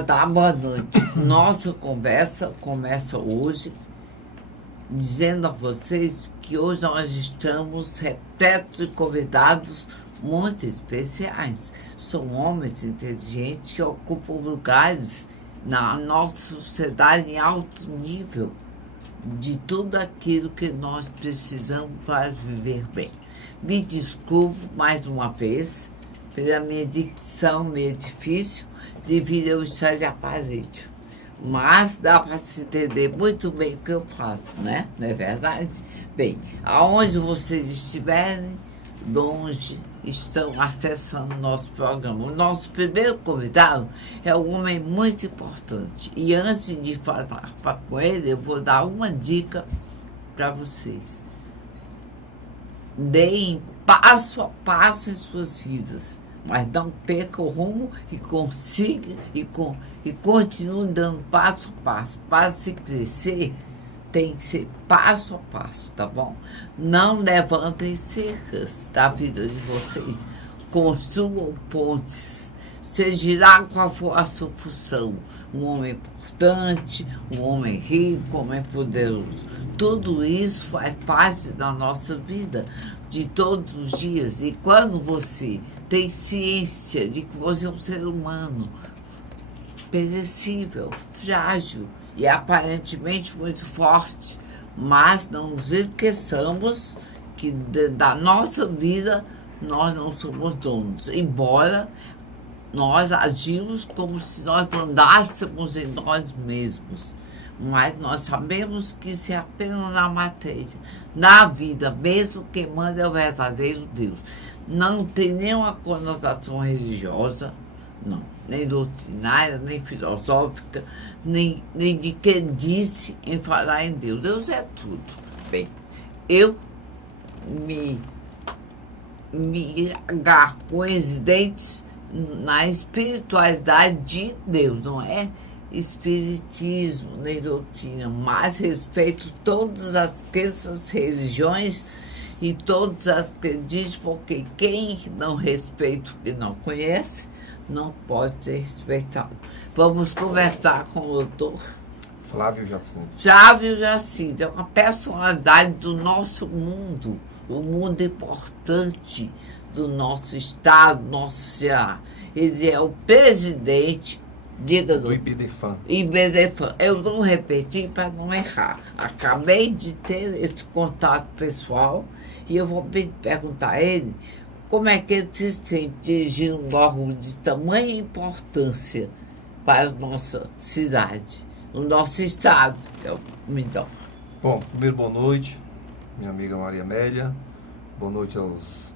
dar boa noite. Nossa conversa começa hoje dizendo a vocês que hoje nós estamos repletos de convidados muito especiais. São homens inteligentes que ocupam lugares na nossa sociedade em alto nível de tudo aquilo que nós precisamos para viver bem. Me desculpo mais uma vez pela minha dicção meio difícil devido ao estar de aparelho. Mas dá para se entender muito bem o que eu falo, né? Não é verdade? Bem, aonde vocês estiverem, longe, estão acessando o nosso programa. O nosso primeiro convidado é um homem muito importante. E antes de falar com ele, eu vou dar uma dica para vocês. Deem passo a passo as suas vidas, mas não perca o rumo e consiga e continue dando passo a passo. Para se crescer, tem que ser passo a passo, tá bom? Não levantem cercas da vida de vocês. Construam pontes. Seja lá qual for a sua função. Um homem importante, um homem rico, um homem poderoso. Tudo isso faz parte da nossa vida de todos os dias. E quando você tem ciência de que você é um ser humano perecível, frágil e aparentemente muito forte, mas não nos esqueçamos que da nossa vida nós não somos donos, embora nós agimos como se nós mandássemos em nós mesmos. Mas nós sabemos que isso é apenas na matéria. Na vida, mesmo quem manda é o verdadeiro Deus. Não tem nenhuma conotação religiosa, não, nem doutrinária, nem filosófica, nem de quem disse em falar em Deus. Deus é tudo. Bem, eu me agarro com os dentes na espiritualidade de Deus, não é espiritismo nem doutrina, mas respeito todas as crenças, religiões e todas as crendices, porque quem não respeita o que não conhece não pode ser respeitado. Vamos conversar com o doutor Flávio Jacinto. Flávio Jacinto é uma personalidade do nosso mundo, o mundo importante do nosso estado, nosso Ceará. Ele é o presidente do IBDFAN. IBDFAN. Eu não repeti para não errar. Acabei de ter esse contato pessoal e eu vou perguntar a ele como é que ele se sente dirigindo um órgão de tamanha importância para a nossa cidade, o nosso estado. Então. Bom, primeiro, boa noite, minha amiga Maria Amélia. Boa noite aos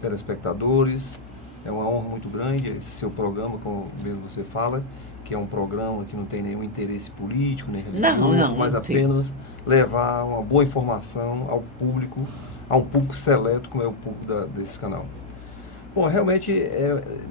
telespectadores. É uma honra muito grande esse seu programa, como mesmo você fala, que é um programa que não tem nenhum interesse político, nem religioso, mas apenas levar uma boa informação ao público, a um público seleto, como é o público desse canal. Bom, realmente,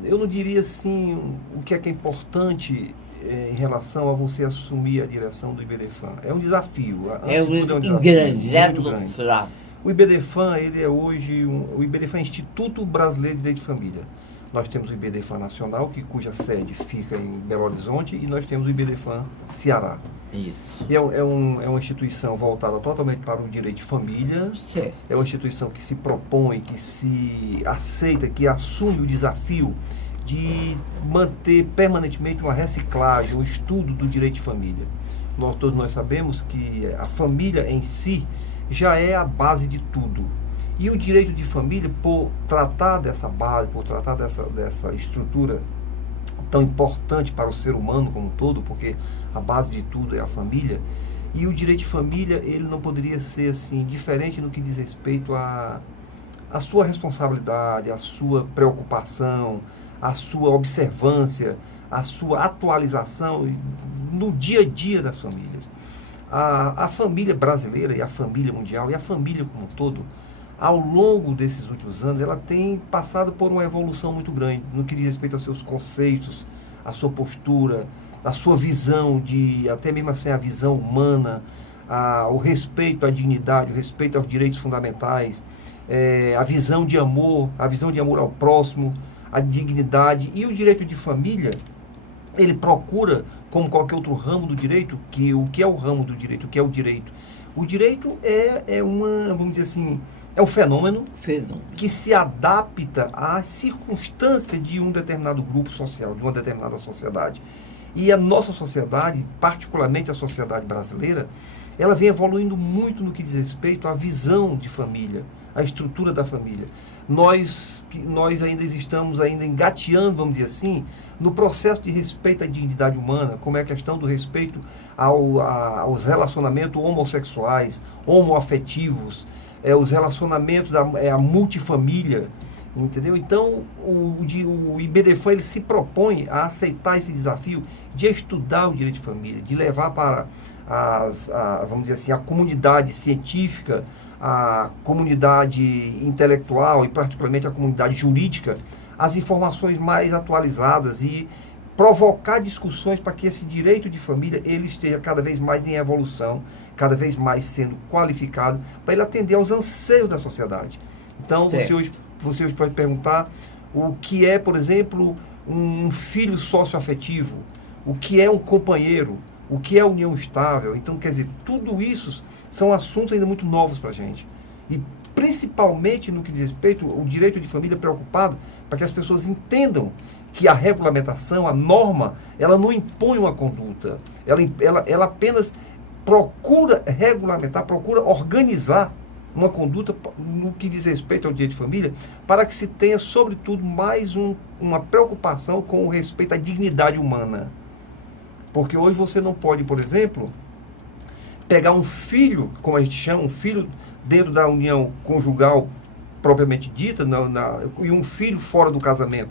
eu não diria assim o que é importante em relação a você assumir a direção do IBDFAN. É um desafio. É um desafio grande, muito grande. O IBDFAN, ele é hoje, o IBDFAN é Instituto Brasileiro de Direito de Família. Nós temos o IBDFAN Nacional, cuja sede fica em Belo Horizonte, e nós temos o IBDFAN Ceará. Isso. É uma instituição voltada totalmente para o direito de família. Certo. É uma instituição que se propõe, que se aceita, que assume o desafio de manter permanentemente uma reciclagem, um estudo do direito de família. Todos nós sabemos que a família em si já é a base de tudo. E o direito de família, por tratar dessa base, por tratar dessa estrutura tão importante para o ser humano como um todo, porque a base de tudo é a família, e o direito de família, ele não poderia ser assim diferente no que diz respeito à sua responsabilidade, à sua preocupação, à sua observância, à sua atualização no dia a dia das famílias. A família brasileira e a família mundial e a família como um todo, ao longo desses últimos anos, ela tem passado por uma evolução muito grande no que diz respeito aos seus conceitos, à sua postura, à sua visão, até mesmo assim a visão humana, o respeito à dignidade, o respeito aos direitos fundamentais, a visão de amor ao próximo, a dignidade e o direito de família. ele procura, como qualquer outro ramo do direito, o que é o ramo do direito, o que é o direito? O direito é uma, vamos dizer assim, é um fenômeno que se adapta à circunstância de um determinado grupo social, de uma determinada sociedade. E a nossa sociedade, particularmente a sociedade brasileira, ela vem evoluindo muito no que diz respeito à visão de família, à estrutura da família. Nós ainda estamos engateando, vamos dizer assim, no processo de respeito à dignidade humana, como é a questão do respeito aos relacionamentos homossexuais, homoafetivos, os relacionamentos, a multifamília, entendeu? Então, o IBDFAN, ele se propõe a aceitar esse desafio de estudar o direito de família, de levar para vamos dizer assim, a comunidade científica, a comunidade intelectual e particularmente a comunidade jurídica, as informações mais atualizadas e provocar discussões para que esse direito de família ele esteja cada vez mais em evolução, cada vez mais sendo qualificado, para ele atender aos anseios da sociedade. Então, você hoje pode perguntar o que é, por exemplo, um filho socioafetivo, o que é um companheiro, o que é união estável. Então, quer dizer, tudo isso são assuntos ainda muito novos para a gente. E principalmente no que diz respeito ao direito de família, preocupado para que as pessoas entendam que a regulamentação, a norma, ela não impõe uma conduta. Ela apenas procura regulamentar, procura organizar uma conduta no que diz respeito ao direito de família, para que se tenha, sobretudo, mais uma preocupação com o respeito à dignidade humana. Porque hoje você não pode, por exemplo, pegar um filho, como a gente chama, um filho dentro da união conjugal propriamente dita, e um filho fora do casamento.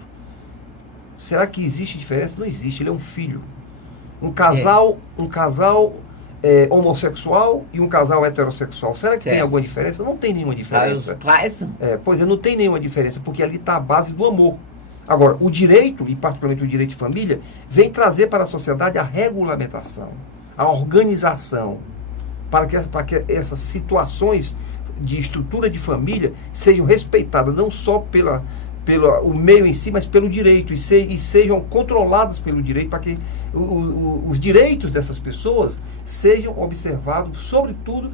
Será que existe diferença? Não existe, ele é um filho. Um casal homossexual e um casal heterossexual. Será que tem alguma diferença? Não tem nenhuma diferença. Pois é, não tem nenhuma diferença, porque ali está a base do amor. Agora, o direito, e particularmente o direito de família, vem trazer para a sociedade a regulamentação, a organização, para que essas situações de estrutura de família sejam respeitadas, não só pelo o meio em si, mas pelo direito, e sejam controladas pelo direito, para que os direitos dessas pessoas sejam observados, sobretudo,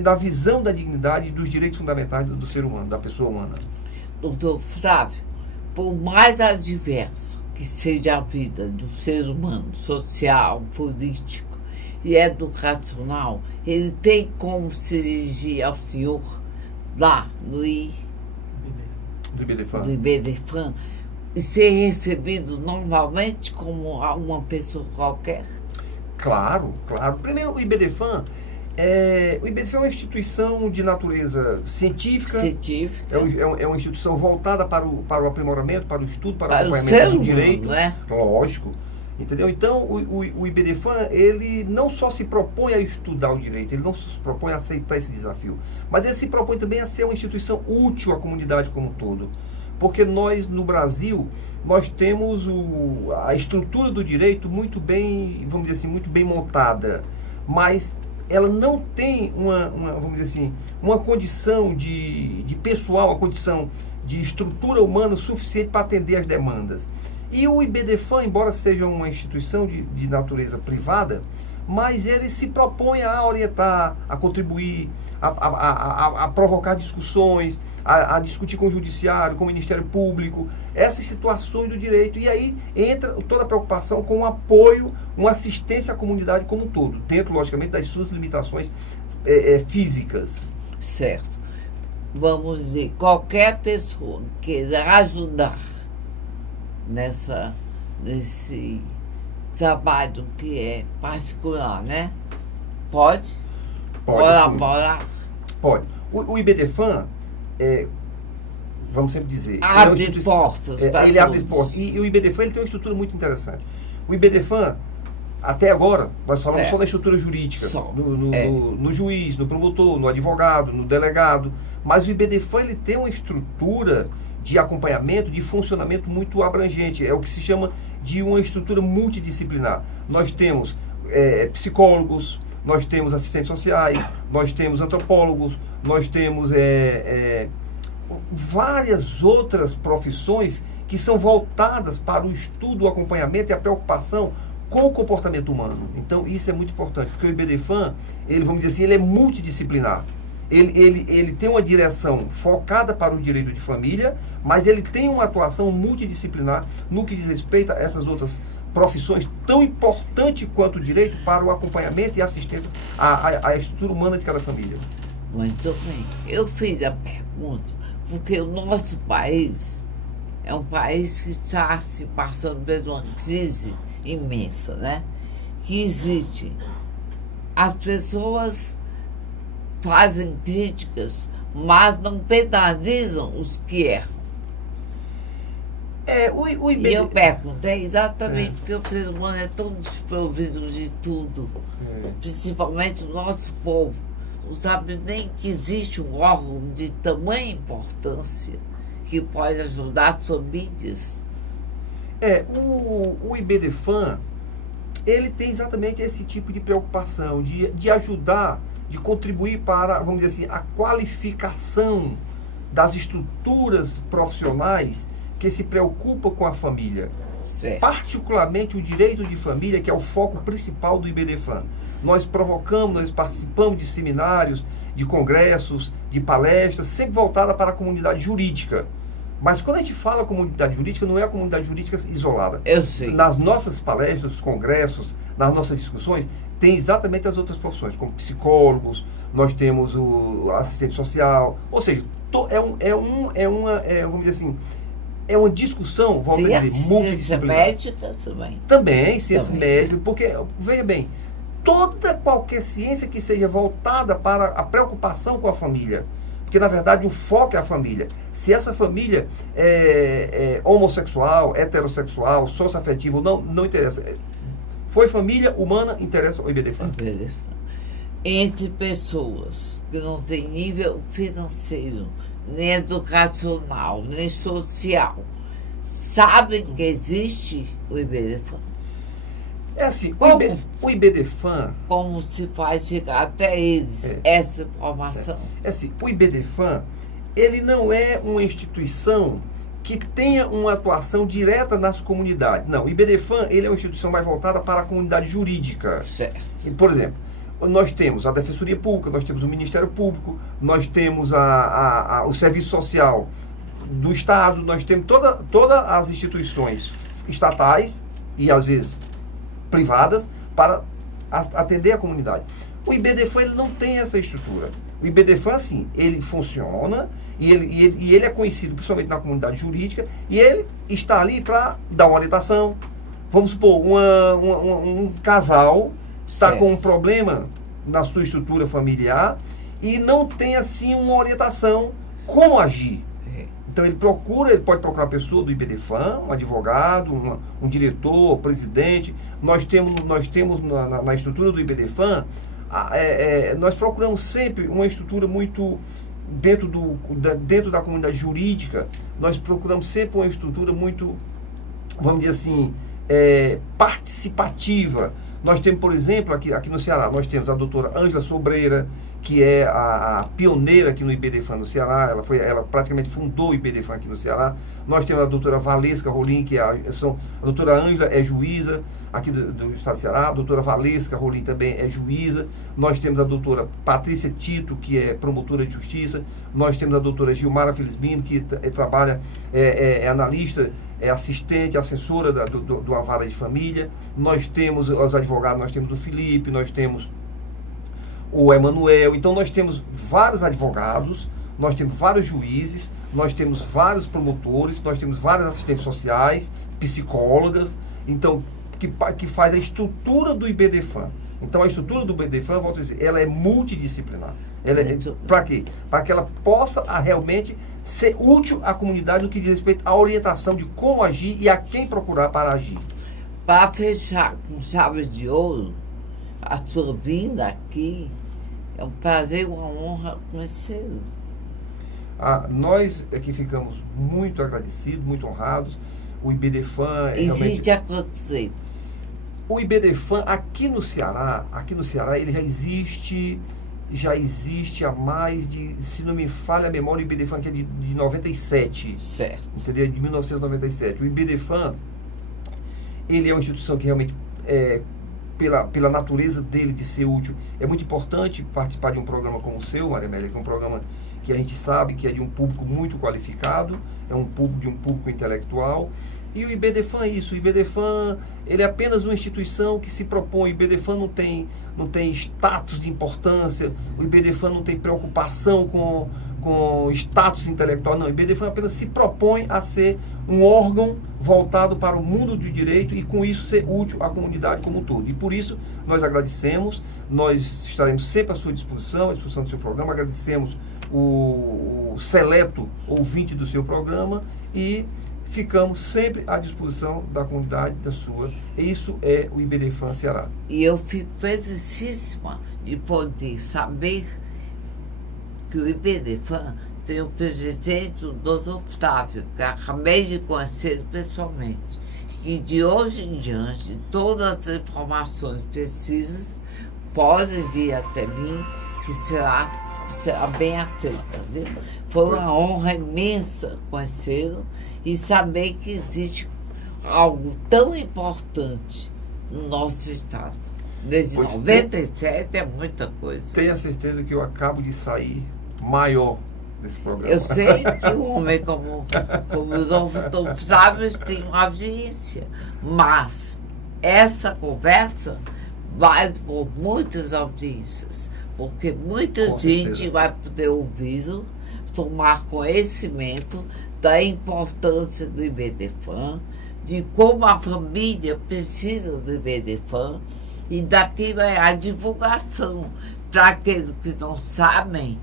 na visão da dignidade e dos direitos fundamentais do ser humano, da pessoa humana. Doutor Flávio, por mais adversa que seja a vida do ser humano, social, político e educacional, ele tem como se dirigir ao senhor lá no IBDFAN e ser recebido normalmente como uma pessoa qualquer? Claro, claro. Primeiro, o IBDFAN é uma instituição de natureza científica. É uma instituição voltada para o aprimoramento, para o estudo, para o acompanhamento do direito. Né? Lógico. Entendeu? Então, o IBDFAN, ele não só se propõe a estudar o direito, ele não se propõe a aceitar esse desafio, mas ele se propõe também a ser uma instituição útil à comunidade como um todo. Porque nós, no Brasil, nós temos a estrutura do direito muito bem, vamos dizer assim, muito bem montada, mas ela não tem vamos dizer assim, uma condição de pessoal, uma condição de estrutura humana suficiente para atender às demandas. E o IBDFAN, embora seja uma instituição de natureza privada, mas ele se propõe a orientar, a contribuir, a provocar discussões, a discutir com o Judiciário, com o Ministério Público, essas situações do direito. E aí entra toda a preocupação com o apoio, uma assistência à comunidade como um todo, dentro, logicamente, das suas limitações físicas. Certo. Vamos dizer, qualquer pessoa queira ajudar nesse trabalho que é particular, né? Pode colaborar? Pode. O IBDFAN, vamos sempre dizer, abre portas. Ele abre portas. E o IBDFAN, ele tem uma estrutura muito interessante. O IBDFAN, até agora, nós falamos só da estrutura jurídica, no juiz, no promotor, no advogado, no delegado, mas o IBDFAN, ele tem uma estrutura de acompanhamento, de funcionamento muito abrangente. É o que se chama de uma estrutura multidisciplinar. Nós temos psicólogos, nós temos assistentes sociais, nós temos antropólogos, nós temos várias outras profissões que são voltadas para o estudo, o acompanhamento e a preocupação com o comportamento humano. Então, isso é muito importante, porque o IBDFAM, ele, vamos dizer assim, ele é multidisciplinar. Ele tem uma direção focada para o direito de família, mas ele tem uma atuação multidisciplinar no que diz respeito a essas outras profissões tão importantes quanto o direito para o acompanhamento e assistência à estrutura humana de cada família. Muito bem. Eu fiz a pergunta porque o nosso país é um país que está se passando por uma crise imensa, né? Que existe. As pessoas fazem críticas, mas não penalizam os que erram. E eu perguntei exatamente porque o ser humano é tão desprovido de tudo, principalmente o nosso povo. Não sabe nem que existe um órgão de tamanha importância que pode ajudar as famílias. O IBDFAM, ele tem exatamente esse tipo de preocupação, de ajudar, de contribuir para, vamos dizer assim, a qualificação das estruturas profissionais que se preocupam com a família. Certo. Particularmente o direito de família, que é o foco principal do IBDFAM. Nós participamos de seminários, de congressos, de palestras, sempre voltada para a comunidade jurídica. Mas quando a gente fala comunidade jurídica, não é a comunidade jurídica isolada. Eu sei. Nas nossas palestras, congressos, nas nossas discussões, tem exatamente as outras profissões, como psicólogos, nós temos o assistente social, ou seja, vamos dizer assim, é uma discussão, vamos dizer, multidisciplinar. Ciência médica também. Também, ciência médica, porque, veja bem, qualquer ciência que seja voltada para a preocupação com a família, porque, na verdade, o foco é a família. Se essa família é homossexual, heterossexual, socioafetiva, não interessa. Foi família humana, interessa o IBDFAM. Entre pessoas que não têm nível financeiro, nem educacional, nem social, sabem que existe o IBDFAM? É assim, o IBDFAM... Como se faz chegar até eles, essa informação? Assim, o IBDFAM, ele não é uma instituição que tenha uma atuação direta nas comunidades. Não, o IBDFAM, ele é uma instituição mais voltada para a comunidade jurídica. Certo. Por exemplo, nós temos a Defensoria Pública, nós temos o Ministério Público, nós temos o Serviço Social do Estado, nós temos todas as instituições estatais e, às vezes, privadas para atender a comunidade. O IBDFAM, ele não tem essa estrutura. O IBDFAM, assim, ele funciona e ele é conhecido principalmente na comunidade jurídica e ele está ali para dar uma orientação. Vamos supor, um casal está com um problema na sua estrutura familiar e não tem, assim, uma orientação como agir. Então ele pode procurar a pessoa do IBDFAM, um advogado, um diretor, presidente. Nós temos na estrutura do IBDFAM, nós procuramos sempre uma estrutura muito dentro da comunidade jurídica. Nós procuramos sempre uma estrutura muito, vamos dizer assim, participativa. Nós temos, por exemplo, aqui no Ceará, nós temos a doutora Ângela Sobreira, que é a pioneira aqui no IBDFAM no Ceará. Ela praticamente fundou o IBDFAM aqui no Ceará. Nós temos a doutora Valesca Rolim, a doutora Ângela é juíza aqui do estado do Ceará, a doutora Valesca Rolim também é juíza. Nós temos a doutora Patrícia Tito, que é promotora de justiça. Nós temos a doutora Gilmara Felisbino, que trabalha, é analista, é assistente, assessora do vara de família. Nós temos os advogados, nós temos o Felipe, nós temos o Emanuel. Então nós temos vários advogados, nós temos vários juízes, nós temos vários promotores, nós temos várias assistentes sociais, psicólogas, então que faz a estrutura do IBDFAM. Então a estrutura do IBDFAM, volto a dizer, ela é multidisciplinar. Para quê? Para que ela possa realmente ser útil à comunidade no que diz respeito à orientação de como agir e a quem procurar para agir. Para fechar com chave de ouro, a sua vinda aqui é um prazer e uma honra conhecê-lo. Nós aqui ficamos muito agradecidos, muito honrados. O IBDFAM existe há quanto tempo? O IBDFAM aqui no Ceará, ele já existe já existe há mais de, se não me falha a memória, o IBDFAN que é de 97. Certo. Entendeu? De 1997. O IBDFAN, ele é uma instituição que realmente, pela natureza dele de ser útil, é muito importante participar de um programa como o seu, Maria Amélia, que é um programa que a gente sabe que é de um público muito qualificado, é um público intelectual. E o IBDFAN é isso. O IBDFAN, ele é apenas uma instituição que se propõe. O IBDFAN não tem status de importância. O IBDFAN não tem preocupação com status intelectual. Não, o IBDFAN apenas se propõe a ser um órgão voltado para o mundo do direito e com isso ser útil à comunidade como um todo. E por isso nós agradecemos, nós estaremos sempre à sua disposição, à disposição do seu programa. Agradecemos o seleto ouvinte do seu programa e ficamos sempre à disposição da comunidade da sua. Isso é o IBDFAN Ceará. E eu fico felicíssima de poder saber que o IBDFAN tem o presidente, o Dr. Flávio, que acabei de conhecer pessoalmente, que de hoje em diante todas as informações precisas podem vir até mim, que será bem aceita, viu? Foi uma honra imensa conhecê-lo e saber que existe algo tão importante no nosso estado. Desde 97 é muita coisa. Tenha certeza que eu acabo de sair maior desse programa. Eu sei que um homem como os Dr. Flávio tem uma audiência, mas essa conversa vale por muitas audiências, porque muita gente vai poder ouvi-lo, tomar conhecimento da importância do IBDFAN, de como a família precisa do IBDFAN, e daqui vai a divulgação para aqueles que não sabem,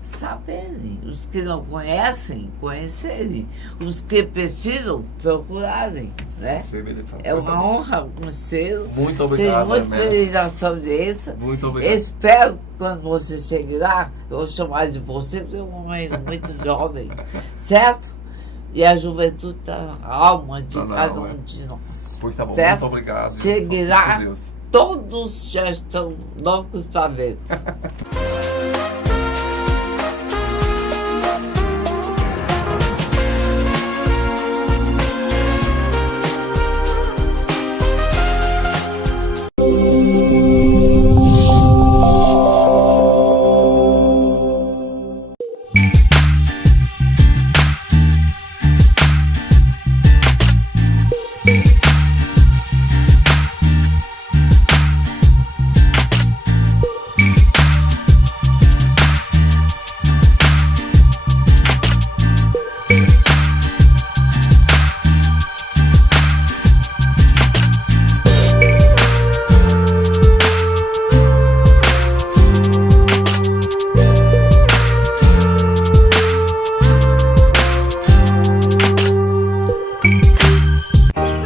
saberem, os que não conhecem, conhecerem, os que precisam, procurarem, né? É uma honra conhecê-lo. Muito obrigado. Seja muito feliz a sua audiência. Muito obrigado. Espero que quando você chegue lá, eu vou chamar de você, porque é um homem muito jovem, certo? E a juventude está na alma de cada um de nós. Pois tá bom, certo? muito obrigado. Chegue lá, todos já estão loucos para ver.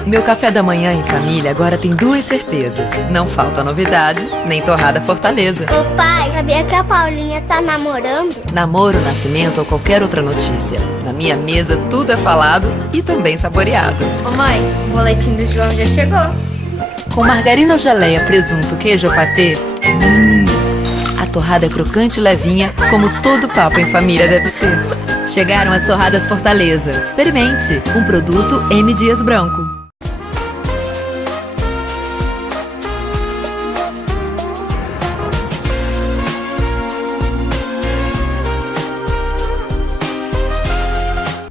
Meu café da manhã em família agora tem duas certezas. Não falta novidade, nem torrada Fortaleza. Ô pai, sabia que a Paulinha tá namorando? Namoro, nascimento ou qualquer outra notícia. Na minha mesa tudo é falado e também saboreado. Ô mãe, o boletim do João já chegou. Com margarina ou geleia, presunto, queijo ou patê, a torrada é crocante e levinha, como todo papo em família deve ser. Chegaram as torradas Fortaleza. Experimente, um produto M. Dias Branco.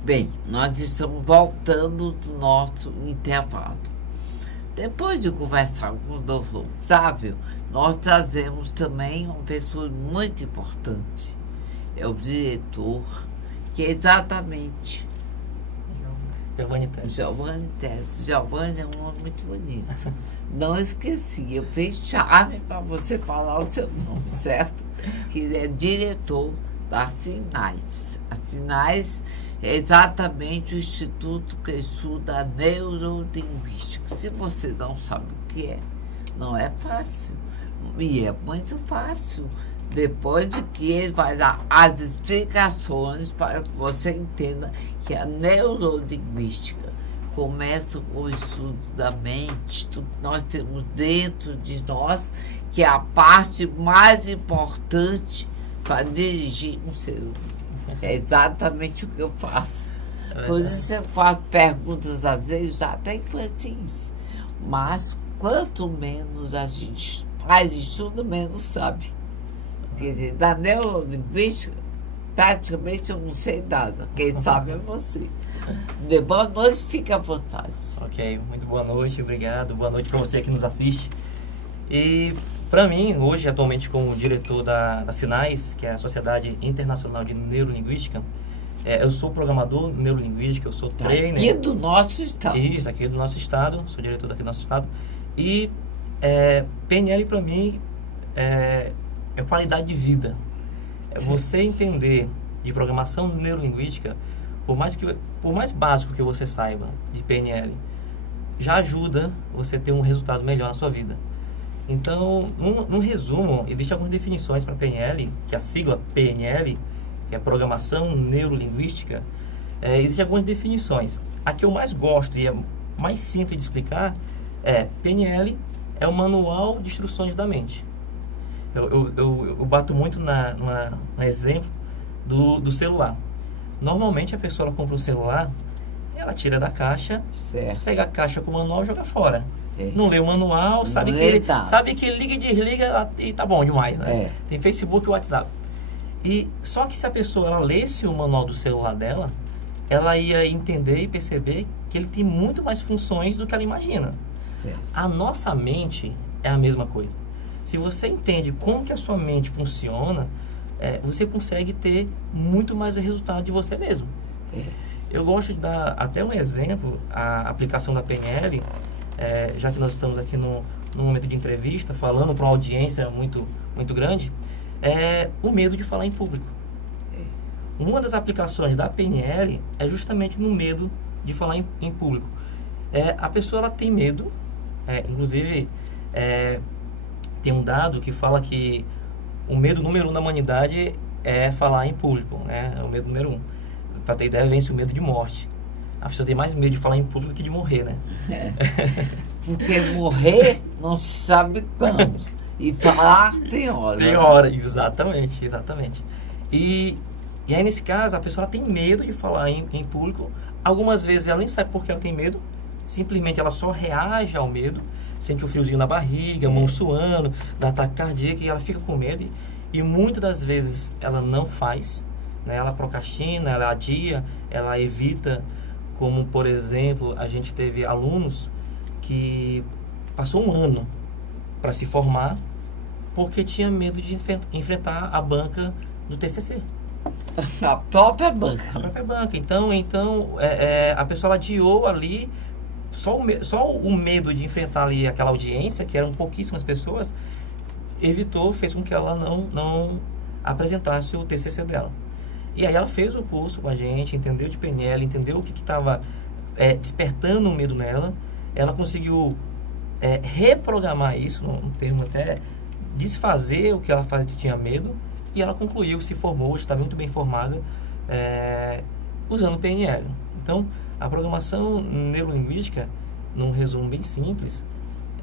Bem, nós estamos voltando do nosso intervalo. Depois de conversar com o doutor Sávio, nós trazemos também uma pessoa muito importante. É o diretor, que é exatamente Giovanni Teles. Giovanni Teles. Giovanni é um nome muito bonito. Não esqueci, eu fiz charme para você falar o seu nome, certo? Que ele é diretor da Sinais. A Sinais é exatamente o instituto que estuda a neurolinguística. Se você não sabe o que é, não é fácil. E é muito fácil. Depois de que ele vai dar as explicações para que você entenda que a neurolinguística começa com o estudo da mente, tudo que nós temos dentro de nós, que é a parte mais importante para dirigir um ser humano. É exatamente o que eu faço. Por isso eu faço perguntas, às vezes, até infantis. Mas quanto menos a gente faz estudo, menos sabe. Quer dizer, da neurolinguística, praticamente eu não sei nada. Quem sabe é você. De boa noite, fique à vontade. Ok, muito boa noite, obrigado. Boa noite para você que nos assiste. E para mim, hoje, atualmente, como diretor da SINAIS, que é a Sociedade Internacional de Neurolinguística, eu sou programador neurolinguístico, eu sou trainer. Aqui do nosso estado. Isso, aqui do nosso estado, sou diretor daqui do nosso estado. E PNL para mim é qualidade de vida. É você entender de programação neurolinguística, por mais básico que você saiba de PNL, já ajuda você a ter um resultado melhor na sua vida. Então, num resumo, existem algumas definições para PNL, que é a sigla PNL, que é Programação Neurolinguística. Existem algumas definições. A que eu mais gosto e é mais simples de explicar é PNL é o Manual de Instruções da Mente. Eu bato muito no exemplo do celular. Normalmente a pessoa ela compra um celular, ela tira da caixa, certo, pega a caixa com o manual e joga fora. Não lê o manual, sabe que ele liga e desliga e tá bom demais, né? Tem Facebook e WhatsApp. Só que se a pessoa ela lesse o manual do celular dela, ela ia entender e perceber que ele tem muito mais funções do que ela imagina. Certo. A nossa mente é a mesma coisa. Se você entende como que a sua mente funciona, você consegue ter muito mais resultado de você mesmo. Eu gosto de dar até um exemplo, a aplicação da PNL, já que nós estamos aqui no momento de entrevista, falando para uma audiência muito, muito grande, o medo de falar em público. Uma das aplicações da PNL é justamente no medo de falar em público. A pessoa ela tem medo, inclusive tem um dado que fala que o medo número 1 da humanidade é falar em público, né? É o medo número 1. Para ter ideia, vence o medo de morte. A pessoa tem mais medo de falar em público do que de morrer, né? Porque morrer não se sabe quando. E falar tem hora. Tem hora, exatamente. E aí, nesse caso, a pessoa ela tem medo de falar em público. Algumas vezes ela nem sabe por que ela tem medo. Simplesmente ela só reage ao medo. Sente um friozinho na barriga, mão suando, dá ataque cardíaco e ela fica com medo. E muitas das vezes ela não faz, né? Ela procrastina, ela adia, ela evita. Como, por exemplo, a gente teve alunos que passou um ano para se formar porque tinha medo de enfrentar a banca do TCC. A própria banca. A própria banca. Então a pessoa adiou ali, só o medo de enfrentar ali aquela audiência, que eram pouquíssimas pessoas, fez com que ela não apresentasse o TCC dela. E aí ela fez o curso com a gente, entendeu de PNL, entendeu o que estava despertando o medo nela. Ela conseguiu reprogramar isso, no termo até desfazer o que ela fazia que tinha medo, e ela concluiu, se formou, está muito bem formada, usando PNL. Então, a programação neurolinguística, num resumo bem simples,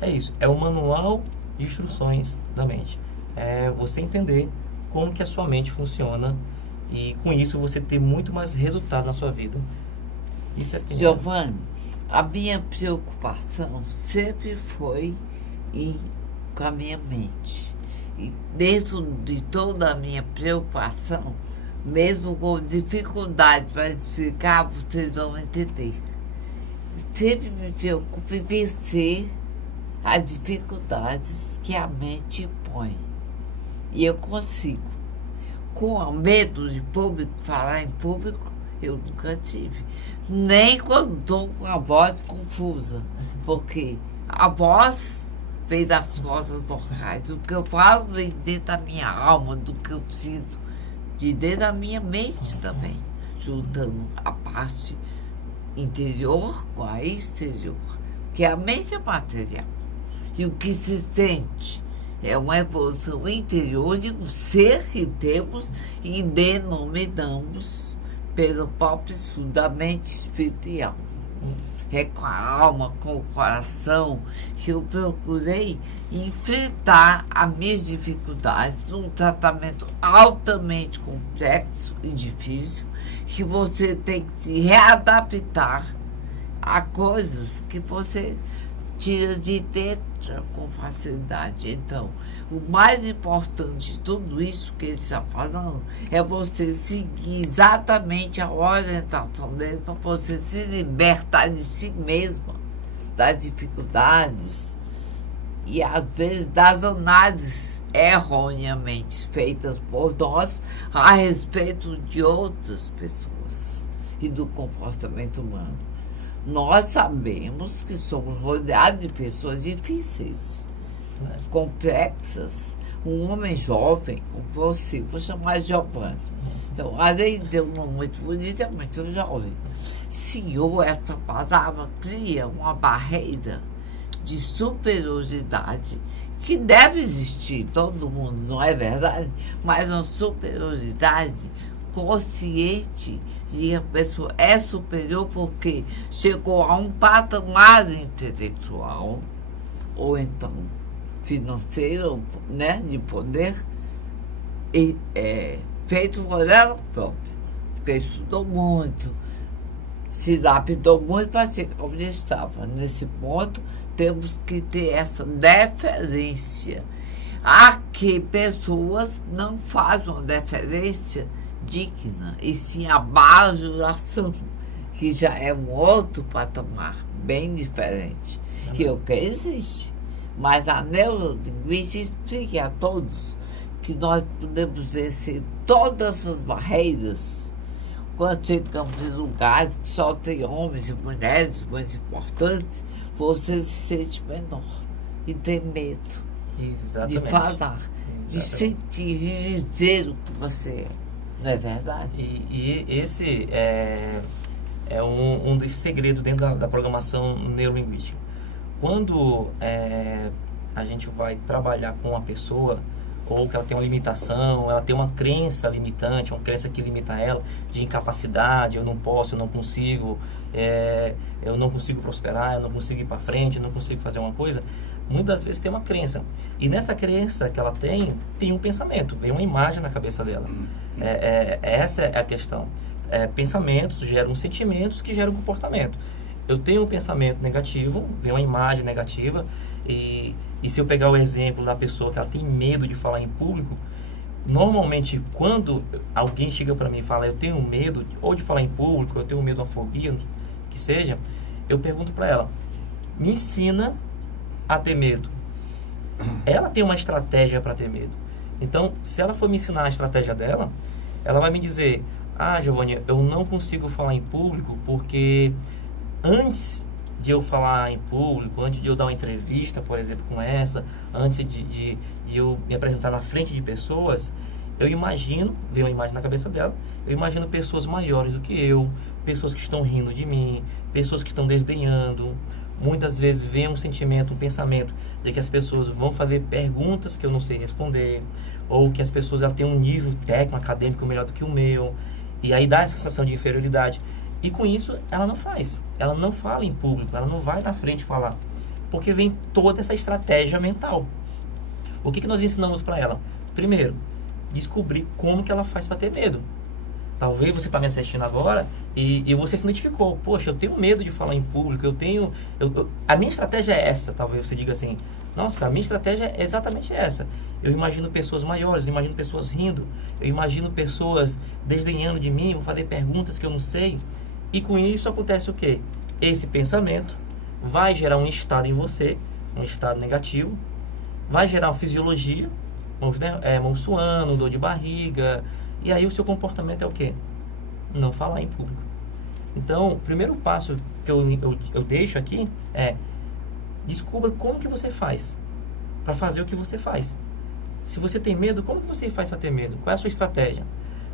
é isso, é o manual de instruções da mente. É você entender como que a sua mente funciona e com isso você ter muito mais resultado na sua vida. Isso é PNL. Giovanni, a minha preocupação sempre foi com a minha mente. E dentro de toda a minha preocupação, mesmo com dificuldade para explicar, vocês vão entender. Sempre me preocupo em vencer as dificuldades que a mente põe. E eu consigo. Com medo de público, falar em público, eu nunca tive. Nem quando estou com a voz confusa. Porque a voz vem das cordas vocais. O que eu falo vem dentro da minha alma, do que eu sinto de dentro da minha mente também. Juntando a parte interior com a exterior. Porque a mente é material. E o que se sente é uma evolução interior de um ser que temos e denominamos pelo próprio estudo da mente espiritual. é com a alma, com o coração, que eu procurei enfrentar as minhas dificuldades num tratamento altamente complexo e difícil, que você tem que se readaptar a coisas que você tira de dentro com facilidade. Então, o mais importante de tudo isso que ele está falando é você seguir exatamente a orientação dele para você se libertar de si mesma, das dificuldades e às vezes das análises erroneamente feitas por nós a respeito de outras pessoas e do comportamento humano. Nós sabemos que somos rodeados de pessoas difíceis, complexas. Um homem jovem, como você, vou chamar de Giovanni. Então, além de um nome muito bonito, é muito jovem. Senhor, essa palavra cria uma barreira de superioridade que deve existir, todo mundo, não é verdade? Mas uma superioridade consciente de que a pessoa é superior porque chegou a um patamar intelectual ou então financeiro, né, de poder, e, feito por ela própria, porque estudou muito, se lapidou muito para chegar onde estava. Nesse ponto, temos que ter essa deferência a que pessoas não fazem uma deferência digna, e sim a bajulação, que já é um outro patamar, bem diferente, que é o que existe. Mas a neurolinguística explica a todos que nós podemos vencer todas essas barreiras quando chegamos em lugares que só tem homens e mulheres muito importantes. Você se sente menor e tem medo de falar, de sentir, de dizer o que você é. Não é verdade? E esse é um dos segredos dentro da programação neurolinguística. Quando a gente vai trabalhar com uma pessoa, ou que ela tem uma limitação, ela tem uma crença limitante, uma crença que limita ela, de incapacidade, eu não posso, eu não consigo, eu não consigo prosperar, eu não consigo ir para frente, eu não consigo fazer uma coisa, muitas vezes tem uma crença. E nessa crença que ela tem um pensamento, vem uma imagem na cabeça dela. Essa é a questão. Pensamentos geram sentimentos que geram comportamento. Eu tenho um pensamento negativo, vem uma imagem negativa, e se eu pegar o exemplo da pessoa que ela tem medo de falar em público, normalmente quando alguém chega para mim e fala, eu tenho medo ou de falar em público, eu tenho medo, uma fobia, que seja, eu pergunto para ela, me ensina a ter medo. Ela tem uma estratégia para ter medo. Então, se ela for me ensinar a estratégia dela, ela vai me dizer, Giovanni, eu não consigo falar em público porque antes de eu falar em público, antes de eu dar uma entrevista, por exemplo, com essa, antes de eu me apresentar na frente de pessoas, eu imagino, vem uma imagem na cabeça dela, eu imagino pessoas maiores do que eu, pessoas que estão rindo de mim, pessoas que estão desdenhando. Muitas vezes vem um sentimento, um pensamento de que as pessoas vão fazer perguntas que eu não sei responder, ou que as pessoas têm um nível técnico, acadêmico melhor do que o meu, e aí dá essa sensação de inferioridade. E com isso, ela não faz. Ela não fala em público, ela não vai na frente falar. Porque vem toda essa estratégia mental. O que nós ensinamos para ela? Primeiro, descobrir como que ela faz para ter medo. Talvez você está me assistindo agora e você se identificou. Poxa, eu tenho medo de falar em público, a minha estratégia é essa. Talvez você diga assim, nossa, a minha estratégia é exatamente essa. Eu imagino pessoas maiores, eu imagino pessoas rindo, eu imagino pessoas desdenhando de mim, vão fazer perguntas que eu não sei. E com isso acontece o quê? Esse pensamento vai gerar um estado em você, um estado negativo, vai gerar uma fisiologia, mãos suando, dor de barriga, e aí o seu comportamento é o quê? Não falar em público. Então, o primeiro passo que eu deixo aqui é descubra como que você faz para fazer o que você faz. Se você tem medo, como que você faz para ter medo? Qual é a sua estratégia?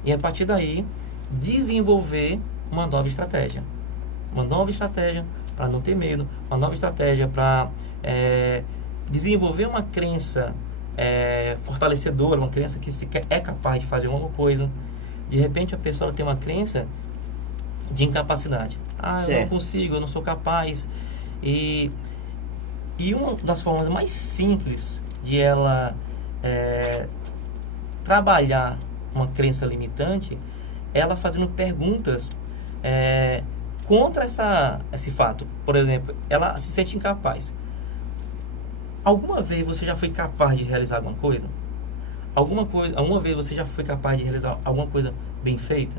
E a partir daí, desenvolver uma nova estratégia. Uma nova estratégia para não ter medo, uma nova estratégia para desenvolver uma crença fortalecedora, uma crença que é capaz de fazer alguma coisa. De repente a pessoa tem uma crença de incapacidade. eu não Certo. consigo, eu não sou capaz. E uma das formas mais simples de ela trabalhar uma crença limitante é ela fazendo perguntas contra esse fato. Por exemplo, ela se sente incapaz. Alguma vez você já foi capaz de realizar alguma coisa? Alguma vez você já foi capaz de realizar alguma coisa bem feita?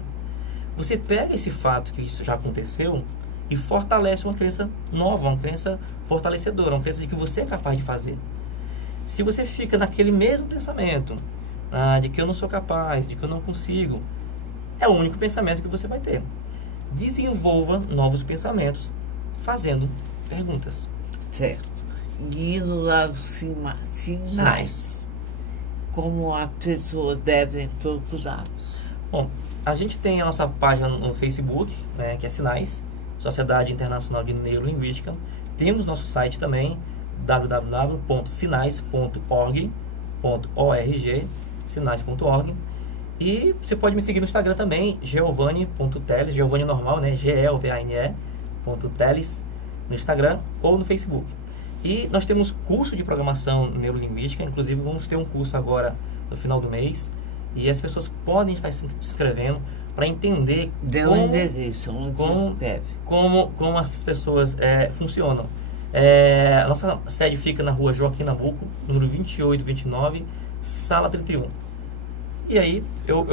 Você pega esse fato que isso já aconteceu e fortalece uma crença nova, uma crença fortalecedora, uma crença de que você é capaz de fazer. Se você fica naquele mesmo pensamento, de que eu não sou capaz, de que eu não consigo, é o único pensamento que você vai ter. Desenvolva novos pensamentos fazendo perguntas. Certo. E no lado sinais, como as pessoas devem procurá-los? Bom, a gente tem a nossa página no Facebook, né, que é Sinais, Sociedade Internacional de Neurolinguística. Temos nosso site também, www.sinais.org, sinais.org. E você pode me seguir no Instagram também, Geovane.teles, Geovane normal, né, Geovane.teles, no Instagram ou no Facebook. E nós temos curso de programação neurolinguística, inclusive vamos ter um curso agora no final do mês, e as pessoas podem estar se inscrevendo para entender Dê um endereço, onde se inscreve. como essas pessoas funcionam. A nossa sede fica na rua Joaquim Nabuco, número 2829, sala 31. E aí, eu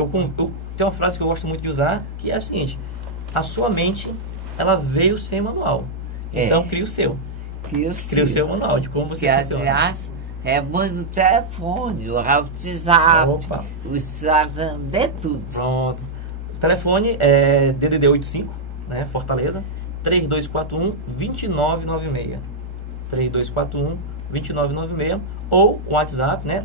tenho uma frase que eu gosto muito de usar, que é a seguinte: a sua mente, ela veio sem manual. Então, cria o seu. Cria o seu manual de como você funciona. Aliás, é muito telefone, o WhatsApp, Opa. o Instagram, de tudo. Pronto. O telefone é DDD 85, né, Fortaleza, 3241-2996. 3241-2996. Ou o WhatsApp, né,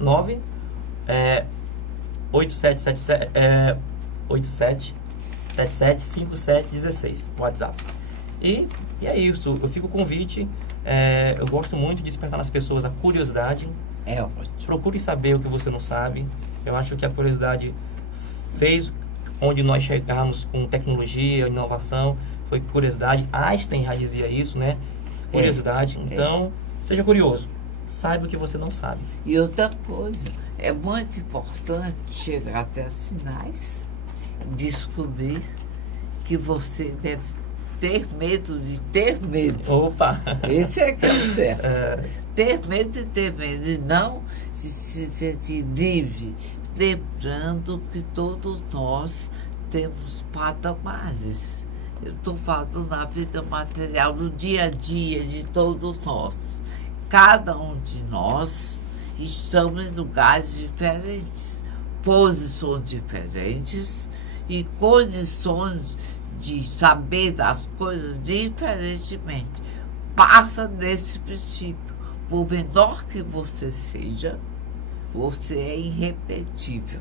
8777-5716. WhatsApp. E é isso. Eu fico com o convite. Eu gosto muito de despertar nas pessoas a curiosidade. É ótimo. Procure saber o que você não sabe. Eu acho que a curiosidade fez onde nós chegamos com tecnologia, inovação. Foi curiosidade. Einstein já dizia isso, né? Curiosidade. Então, seja curioso. Saiba o que você não sabe. E outra coisa, é muito importante chegar até sinais, descobrir que você deve ter medo de ter medo. Opa! Esse é que é o certo. Ter medo de ter medo. E não se sentir livre. Lembrando que todos nós temos patamares. Eu estou falando na vida material, no dia a dia de todos nós. Cada um de nós estamos em lugares diferentes, posições diferentes e condições de saber das coisas diferentemente. Passa desse princípio. Por menor que você seja, você é irrepetível.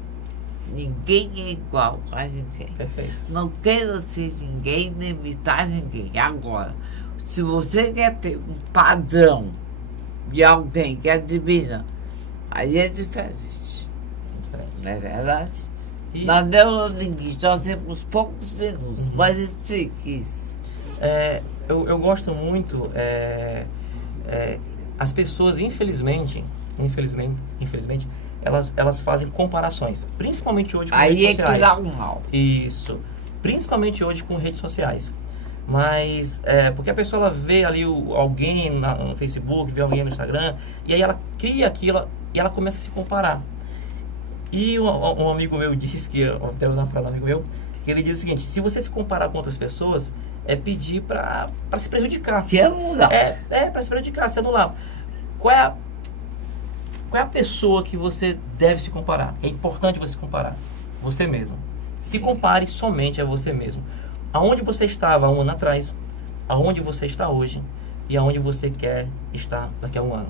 Ninguém é igual a ninguém. Perfeito. Não queira ser ninguém, nem imitar ninguém. Agora, se você quer ter um padrão de alguém que admira, aí é diferente. Não é verdade? Na neurolinguística nós temos poucos minutos, mas explique isso. Eu gosto muito. As pessoas, infelizmente, elas fazem comparações, principalmente hoje com redes sociais. Aí é que dá um mal. Isso. Principalmente hoje com redes sociais. Mas, porque a pessoa ela vê ali alguém no Facebook, vê alguém no Instagram, e aí ela cria aquilo e ela começa a se comparar. E um amigo meu disse que, até usar uma frase do amigo meu, que ele diz o seguinte: se você se comparar com outras pessoas, é pedir para se prejudicar. Se anular. Para se prejudicar, se anular. Qual é a pessoa que você deve se comparar? É importante você se comparar. Você mesmo. Se compare somente a você mesmo. Aonde você estava um ano atrás, aonde você está hoje e aonde você quer estar daqui a um ano.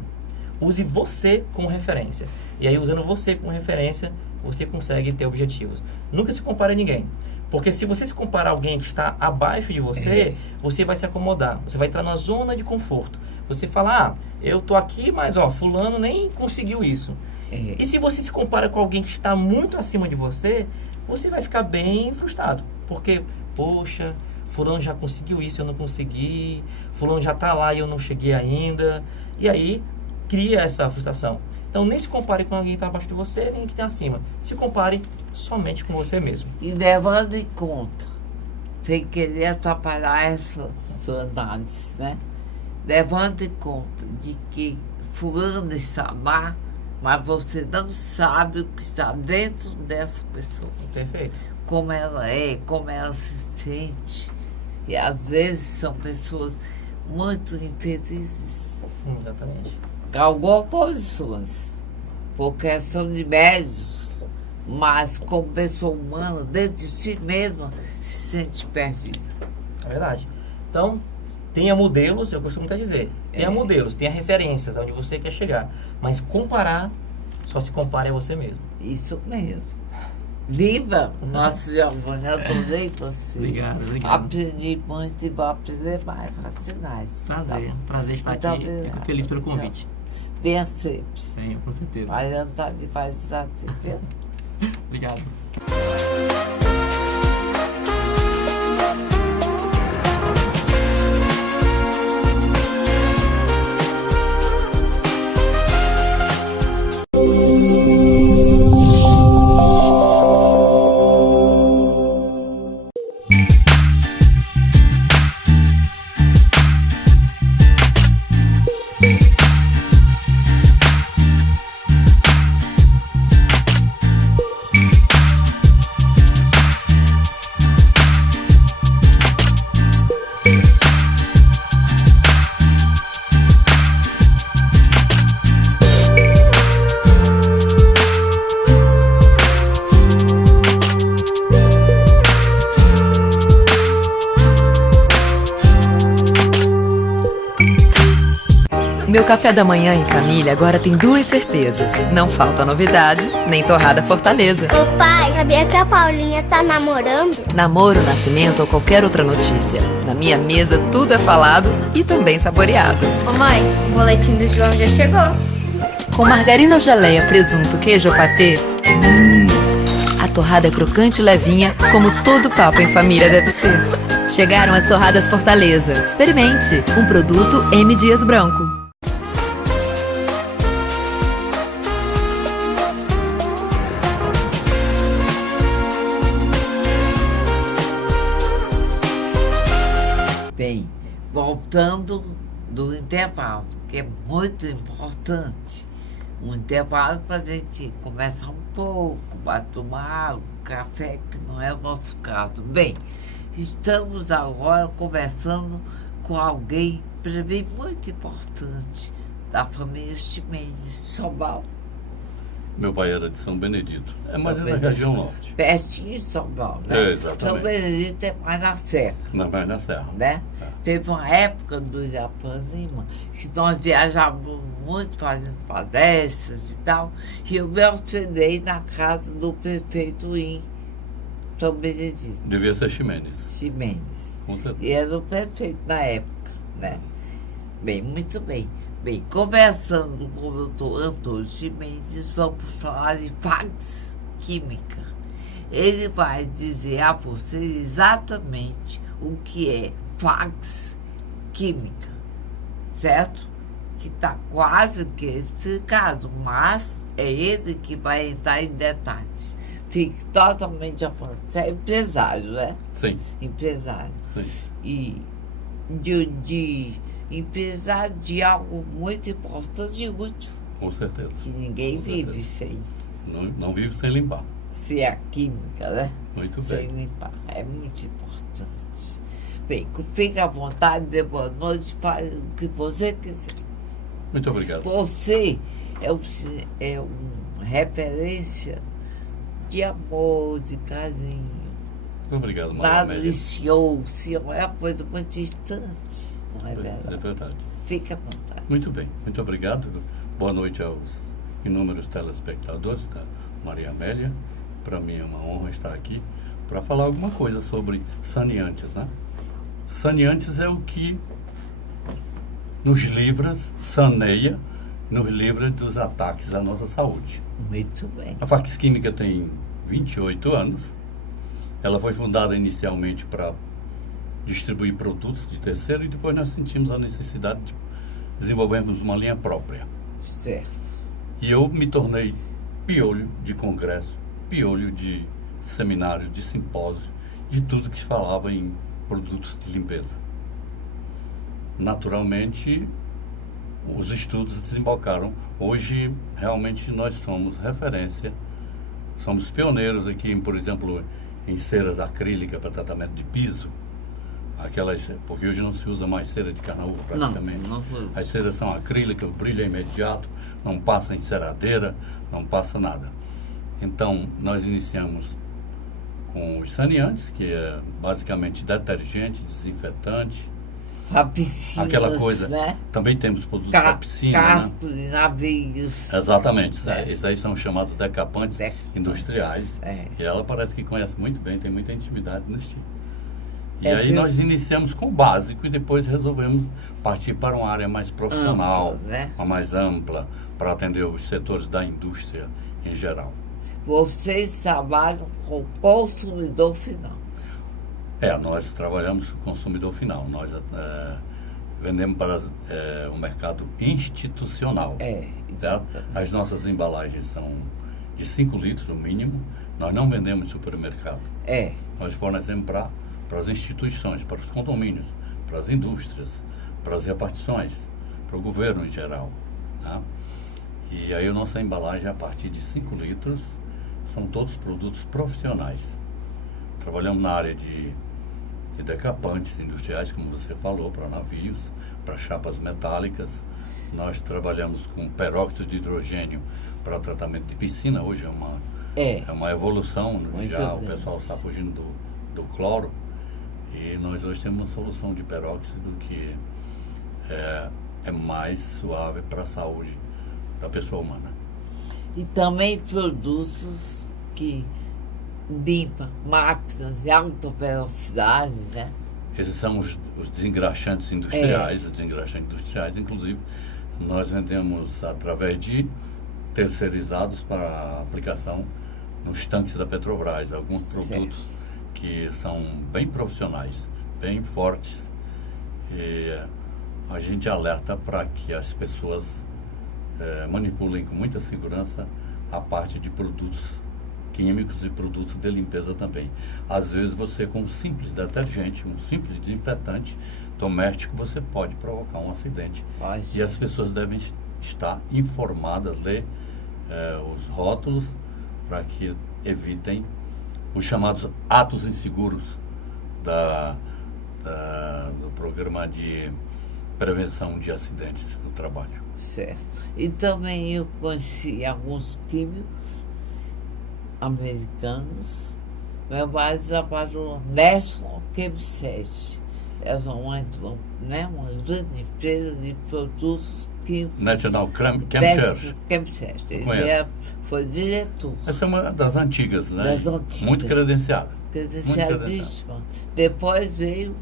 Use você como referência. E aí, usando você como referência, você consegue ter objetivos. Nunca se compare a ninguém. Porque se você se comparar a alguém que está abaixo de você, você vai se acomodar. Você vai entrar na zona de conforto. Você fala, eu tô aqui, mas fulano nem conseguiu isso. E se você se compara com alguém que está muito acima de você, você vai ficar bem frustrado. Porque, poxa, fulano já conseguiu isso, eu não consegui, fulano já está lá e eu não cheguei ainda. E aí cria essa frustração. Então nem se compare com alguém que está abaixo de você, nem que está acima. Se compare somente com você mesmo. E levando em conta, sem querer atrapalhar essa sua análise, né? Levando em conta de que fulano está lá, mas você não sabe o que está dentro dessa pessoa. Perfeito. Como ela é, como ela se sente. E às vezes são pessoas muito infelizes. Exatamente. Galgou posições por questão de médios, mas como pessoa humana, dentro de si mesma, se sente perdida. É verdade. Então, tenha modelos, eu costumo até dizer, tenha modelos, tenha referências aonde você quer chegar. Mas comparar, só se compare a você mesmo. Isso mesmo. Viva o nosso Giovanni, adorei você. Obrigado. Aprendi muito e vou aprender mais. Fascinante. Prazer estar Muito aqui. obrigada. Fico feliz pelo convite. Venha sempre. Venho, com certeza. Vai andar de faz desafio, viu? Obrigado. Meu café da manhã em família agora tem duas certezas. Não falta novidade, nem torrada Fortaleza. Ô pai, sabia que a Paulinha tá namorando? Namoro, nascimento ou qualquer outra notícia. Na minha mesa tudo é falado e também saboreado. Ô mãe, o boletim do João já chegou. Com margarina ou geleia, presunto, queijo ou patê, a torrada é crocante e levinha, como todo papo em família deve ser. Chegaram as torradas Fortaleza. Experimente. Um produto M. Dias Branco. Bem, voltando do intervalo, que é muito importante. Um intervalo para a gente conversar um pouco, para tomar um café, que não é o nosso caso. Bem, estamos agora conversando com alguém, para mim, muito importante, da família Ximenes, Sobral. Meu pai era de São Benedito. É mais São na Benedito. região norte. Pertinho de Sobral, né? É, exatamente. São Benedito é mais na Serra. Mais na Serra. Né? Teve uma época do Japão Lima que nós viajávamos muito fazendo palestras e tal, e eu me hospedei na casa do prefeito em São Benedito. Devia ser Ximenes. Ximenes. Com certeza. E era o prefeito na época, né? Bem, muito bem. Bem, conversando com o doutor Antônio Ximenes, vamos falar de fax química. Ele vai dizer a você exatamente o que é fax química, certo? Que está quase que explicado, mas é ele que vai entrar em detalhes. Fique totalmente à vontade. Você é empresário, né? Sim. Empresário. Sim. E de empresário de algo muito importante e útil, Com certeza. que ninguém Com vive certeza. sem. Não vive sem limpar. Se é a química, né? Muito Sem bem. limpar. É muito importante. Bem, fique à vontade, dê boa noite, fale o que você quiser. Muito obrigado. Você é uma referência de amor, de carinho. Muito obrigado, Maria Nada Amélia. de senhor é uma coisa muito distante, não é É verdade? verdade. Fique à vontade. Muito bem. Muito obrigado. Boa noite aos inúmeros telespectadores da Maria Amélia. Para mim é uma honra estar aqui para falar alguma coisa sobre saneantes, né? Saneantes é o que nos livra, saneia, nos livra dos ataques à nossa saúde. Muito bem. A Fax Química tem 28 anos. Ela foi fundada inicialmente para distribuir produtos de terceiro e depois nós sentimos a necessidade de desenvolvermos uma linha própria. Certo. E eu me tornei piolho de congresso, piolho de seminário, de simpósio, de tudo que se falava em produtos de limpeza. Naturalmente, os estudos desembocaram. Hoje, realmente, nós somos referência, somos pioneiros aqui, por exemplo, em ceras acrílicas para tratamento de piso. Porque hoje não se usa mais cera de Carnaúba, praticamente. Não. As ceras são acrílicas, o brilho é imediato, não passa enceradeira, não passa nada. Então, nós iniciamos com os saneantes, que é basicamente detergente, desinfetante. Para piscinas, Aquela coisa, né? Também temos produtos para piscina, cascos né? de navios. Exatamente, né? esses aí são chamados decapantes industriais. É. E ela parece que conhece muito bem, tem muita intimidade nesse tipo. E É aí nós iniciamos com o básico e depois resolvemos partir para uma área mais profissional, Ampla, né? uma mais ampla, para atender os setores da indústria em geral. Vocês trabalham com o consumidor final. Nós trabalhamos com o consumidor final. Nós vendemos para o mercado institucional. Exato. As nossas embalagens são de 5 litros, no mínimo. Nós não vendemos em supermercado. Nós fornecemos para as instituições, para os condomínios, para as indústrias, para as repartições, para o governo em geral. Tá? E aí a nossa embalagem, a partir de 5 litros, são todos produtos profissionais. Trabalhamos na área de decapantes industriais, como você falou, para navios, para chapas metálicas. Nós trabalhamos com peróxido de hidrogênio para tratamento de piscina. Hoje é uma evolução, já o pessoal está fugindo do cloro. E nós hoje temos uma solução de peróxido que é mais suave para a saúde da pessoa humana. E também produtos que limpam máquinas de alta velocidade, né? Esses são os desengraxantes industriais. Os desengraxantes industriais, inclusive, nós vendemos através de terceirizados para aplicação nos tanques da Petrobras. Alguns produtos que são bem profissionais, bem fortes. E a gente alerta para que as pessoas manipulem com muita segurança a parte de produtos químicos e produtos de limpeza também. Às vezes você, com um simples detergente, um simples desinfetante doméstico, você pode provocar um acidente. E as pessoas devem estar informadas, ler os rótulos para que evitem os chamados atos inseguros do programa de prevenção de acidentes no trabalho. Certo. E também eu conheci alguns químicos americanos. Meu pai trabalhou National Chemistry. É uma grande empresa de produtos químicos. National Chemistry. Ele foi diretor. Essa é uma das antigas, né? Das antigas. Muito credenciada. Credenciadíssima. Depois veio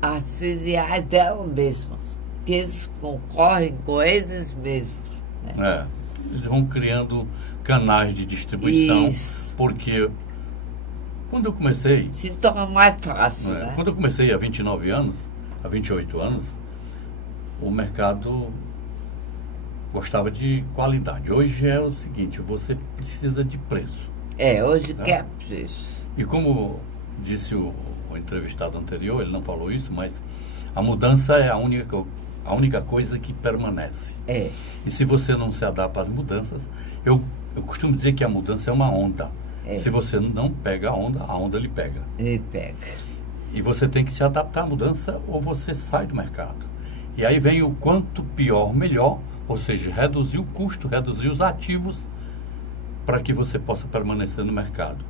as filiais dela mesmas, que eles concorrem com eles mesmos. Né? Eles vão criando canais de distribuição. Isso. Porque quando eu comecei... Se torna mais fácil, né? Quando eu comecei há 29 anos, há 28 anos, o mercado gostava de qualidade. Hoje é o seguinte, você precisa de preço. Hoje quer preço. E como disse o entrevistado anterior, ele não falou isso, mas a mudança é a única coisa que permanece. E se você não se adapta às mudanças, eu costumo dizer que a mudança é uma onda. Se você não pega a onda lhe pega. Ele pega. E você tem que se adaptar à mudança ou você sai do mercado. E aí vem o quanto pior, melhor, ou seja, reduzir o custo, reduzir os ativos para que você possa permanecer no mercado.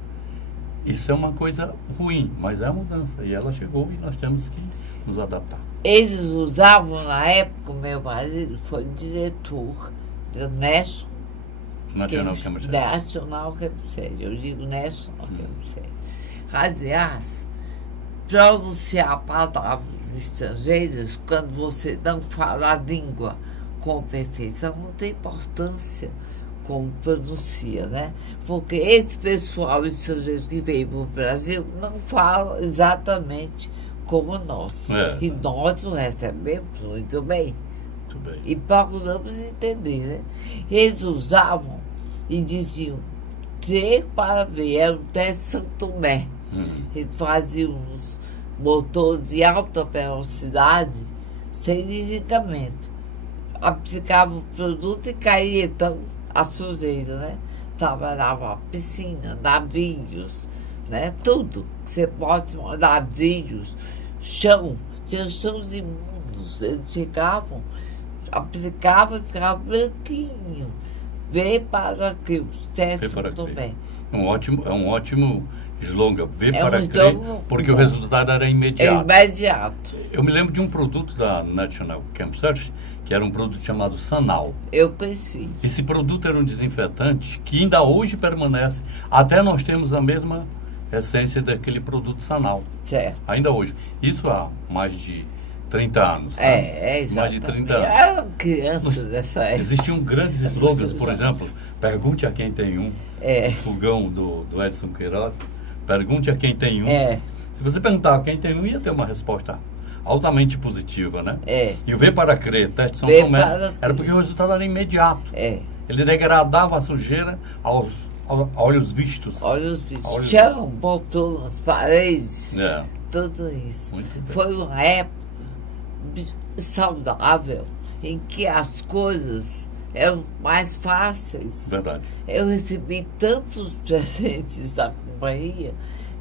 Isso é uma coisa ruim, mas é a mudança. E ela chegou e nós temos que nos adaptar. Eles usavam, na época, meu marido foi diretor da National Chemistry. Eu digo National Chemistry. Aliás, pronunciar palavras estrangeiras, quando você não fala a língua com perfeição, não tem importância. como pronuncia, né? Porque esse pessoal estrangeiro que veio para o Brasil não fala exatamente como nós. E nós o recebemos muito bem. Muito bem. E procuramos entender, né? Eles usavam e diziam, ter para ver, era o teste São Tomé. Eles faziam os motores de alta velocidade sem deslizamento. Aplicavam o produto e caía, então, a sujeira, né? Trabalhava piscina, navios, né? Tudo. Você pode navios, chão, tinha chãos imundos. Eles chegavam, aplicavam e ficava branquinho. Vê para que os testes também. É um ótimo slogan, vê para crer, porque o resultado era imediato. Imediato. Eu me lembro de um produto da National Camp Search, que era um produto chamado Sanal. Eu conheci. Esse produto era um desinfetante que ainda hoje permanece. Até nós temos a mesma essência daquele produto Sanal. Certo. Ainda hoje. Isso há mais de 30 anos. Exatamente. Mais de 30 anos. Eram crianças dessa época. Existiam grandes slogans, por exemplo, pergunte a quem tem um. O fogão do Edson Queiroz. Pergunte a quem tem um. Se você perguntar a quem tem um, ia ter uma resposta altamente positiva, né? E o ver para crer, teste São Tomé, era porque o resultado era imediato. Ele degradava a sujeira aos olhos vistos. Olhos vistos. Chão, botou nas paredes, tudo isso. Foi uma época saudável em que as coisas eram mais fáceis. Verdade. Eu recebi tantos presentes da companhia,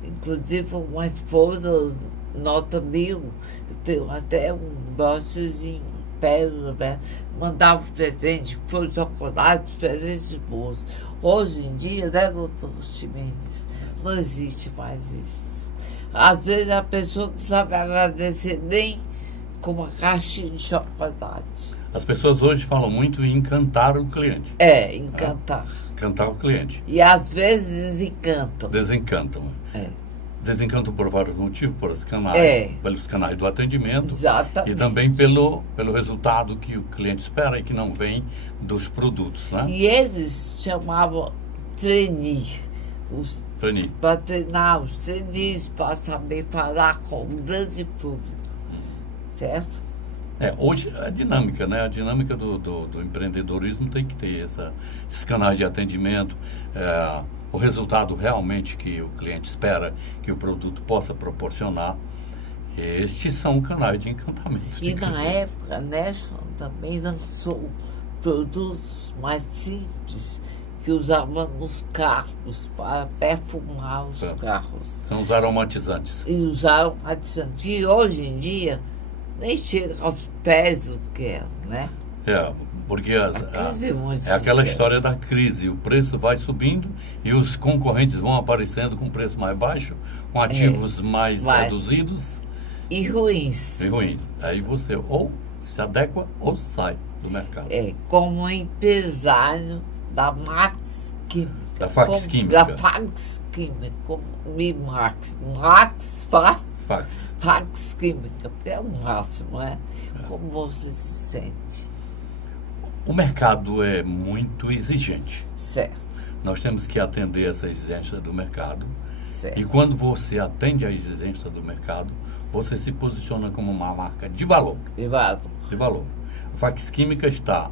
inclusive uma esposa nota 1000, eu tenho até um brochezinho, pérola, né? Mandava presente, foi chocolate, presentes bons. Hoje em dia, né, doutor Chimenez, não existe mais isso. Às vezes a pessoa não sabe agradecer nem com uma caixinha de chocolate. As pessoas hoje falam muito em encantar o cliente. Encantar. Encantar o cliente. E às vezes desencantam. Desencantam. Desencantam por vários motivos, pelos canais do atendimento. Exatamente. E também pelo resultado que o cliente espera e que não vem dos produtos, né? E eles chamavam trainee. Para treinar os trainees, para saber falar com o grande público. Certo? Hoje a dinâmica, né? A dinâmica do empreendedorismo tem que ter esses canais de atendimento, o resultado realmente que o cliente espera que o produto possa proporcionar. Estes são canais de encantamento. E na época, a National também lançou produtos mais simples que usavam nos carros para perfumar os carros. São os aromatizantes. E os aromatizantes. E hoje em dia nem chega aos pés do que é, né? Porque é aquela história da crise. O preço vai subindo e os concorrentes vão aparecendo com preço mais baixo, com ativos mais reduzidos. E ruins. Aí você ou se adequa ou sai do mercado. Como empresário da Max Química. Da Fax Química. Da Fax Química. Como Max faz. Fax Química, porque é o máximo, né? Como você se sente? O mercado é muito exigente. Certo. Nós temos que atender essa exigência do mercado. Certo. E quando você atende a exigência do mercado, você se posiciona como uma marca de valor. De valor. A Fax Química está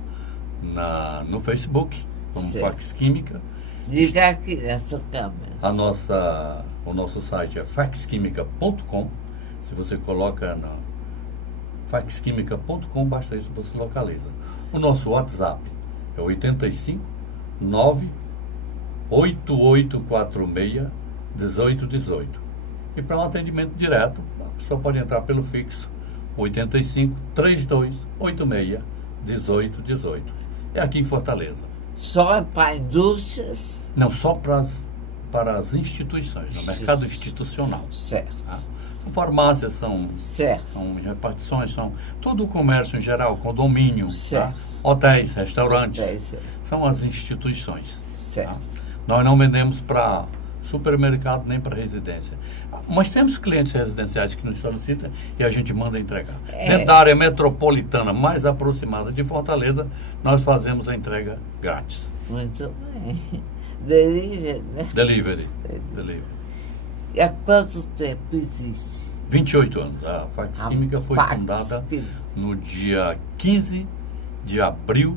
no Facebook, como Fax Química. Diga aqui nessa câmera. O nosso site é faxquimica.com. Se você coloca na faxquimica.com, basta isso, você localiza. O nosso WhatsApp é 85 98846 1818. E para um atendimento direto, a pessoa pode entrar pelo fixo 85 3286 1818. É aqui em Fortaleza. Só para indústrias? Não, só para as instituições, no mercado institucional. Certo. São farmácias, são repartições, são todo o comércio em geral, condomínio, hotéis, restaurantes, são as instituições. Certo. Nós não vendemos para supermercado nem para residência. Mas temos clientes residenciais que nos solicitam e a gente manda entregar. Dentro da área metropolitana mais aproximada de Fortaleza, nós fazemos a entrega grátis. Muito bem. Delivery, né? Delivery. E há quanto tempo existe? 28 anos. A Fax Química foi Fax fundada Química. no dia 15 de abril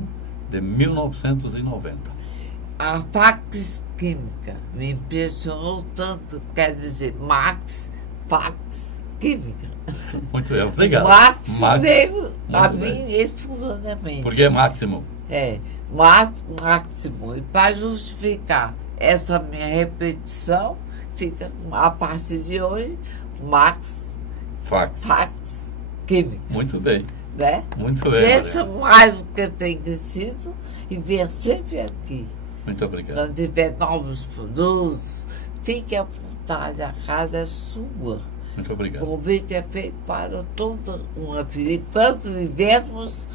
de 1990. A Fax Química me impressionou tanto, quer dizer, Fax Química. Muito bem, obrigado. Max veio a Muito bem. mim espontaneamente. Porque é máximo. Máximo. E para justificar essa minha repetição, fica a partir de hoje, Fax Química, Muito bem. né? Muito bem, Pensa Maria. mais o que eu tenho crescido e ver sempre aqui. Muito obrigado. Quando tiver novos produtos, fique à vontade, a casa é sua. Muito O obrigado. convite é feito para toda uma vida. Enquanto vivermos,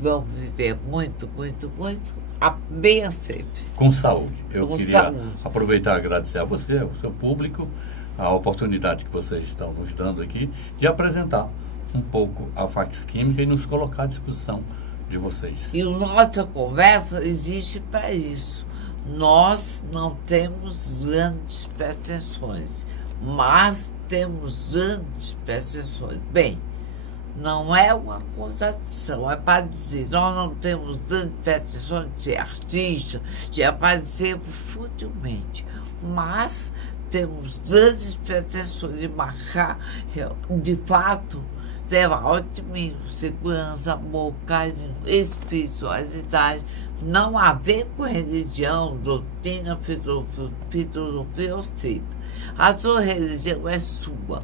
vamos viver muito, muito, muito, bem sempre. Com saúde. Eu Com queria saúde. aproveitar e agradecer a você, ao seu público, a oportunidade que vocês estão nos dando aqui de apresentar um pouco a Fax Química e nos colocar à disposição de vocês. E nossa conversa existe para isso. Nós não temos grandes pretensões, mas temos grandes pretensões. Bem, não é uma acusação, é para dizer, nós não temos grandes pretensões de ser artista, de aparecer futilmente, mas temos grandes pretensões de marcar, de fato, levar otimismo, segurança, amor, carinho, espiritualidade, não a ver com religião, doutrina, filosofia ou seita. A sua religião é sua,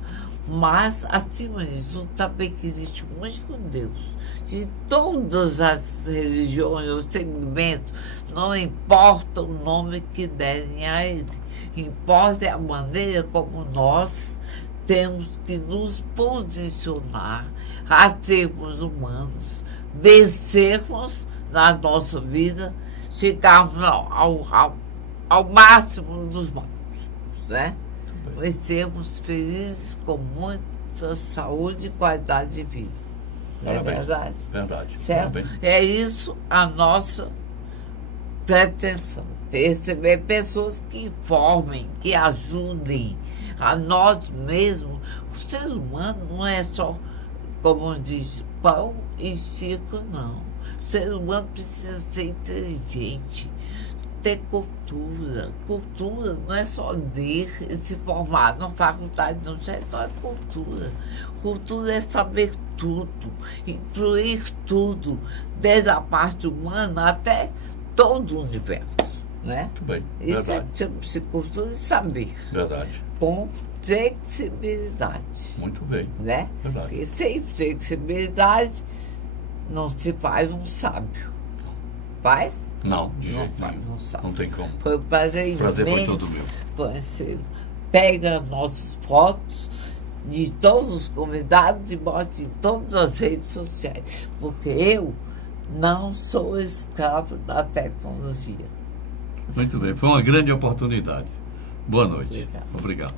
mas, acima disso, também que existe um único Deus. De todas as religiões ou segmentos, não importa o nome que derem a ele, importa a maneira como nós temos que nos posicionar a sermos humanos, vencermos na nossa vida, chegarmos ao máximo dos máximos, né? E sermos felizes com muita saúde e qualidade de vida. Não é Parabéns. verdade? Verdade. Certo? Parabéns. É isso a nossa pretensão. Receber pessoas que informem, que ajudem a nós mesmos. O ser humano não é só, como diz, pão e circo, não. O ser humano precisa ser inteligente, ter cultura. Cultura não é só ler e se formar na faculdade, não, isso não é cultura. Cultura é saber tudo, incluir tudo, desde a parte humana até todo o universo, né? Muito bem. Isso Verdade. chama-se cultura e saber, Verdade. com flexibilidade, Muito bem. né? Verdade. Porque sem flexibilidade não se faz um sábio. Faz? Não, de Não jeito faz, nenhum. não sabe. Não tem como. Foi um prazer O prazer foi imenso todo meu. conhecê-lo. Pega as nossas fotos de todos os convidados e bote em todas as redes sociais, porque eu não sou escravo da tecnologia. Muito bem. Foi uma grande oportunidade. Boa noite. Obrigado. Obrigado.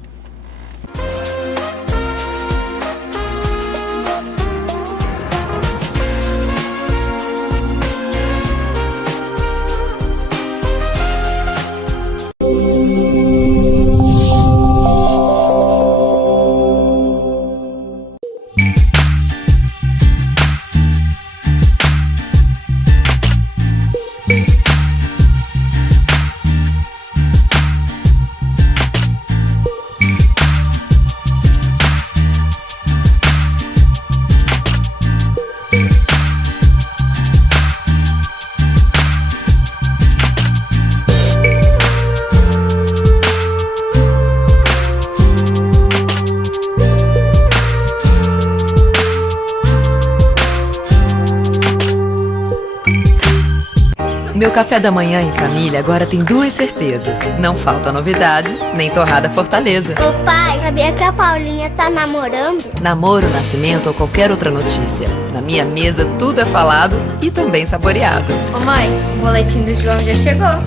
Meu café da manhã em família agora tem duas certezas. Não falta novidade, nem torrada Fortaleza. Ô pai, sabia que a Paulinha tá namorando? Namoro, nascimento ou qualquer outra notícia. Na minha mesa tudo é falado e também saboreado. Ô mãe, o boletim do João já chegou.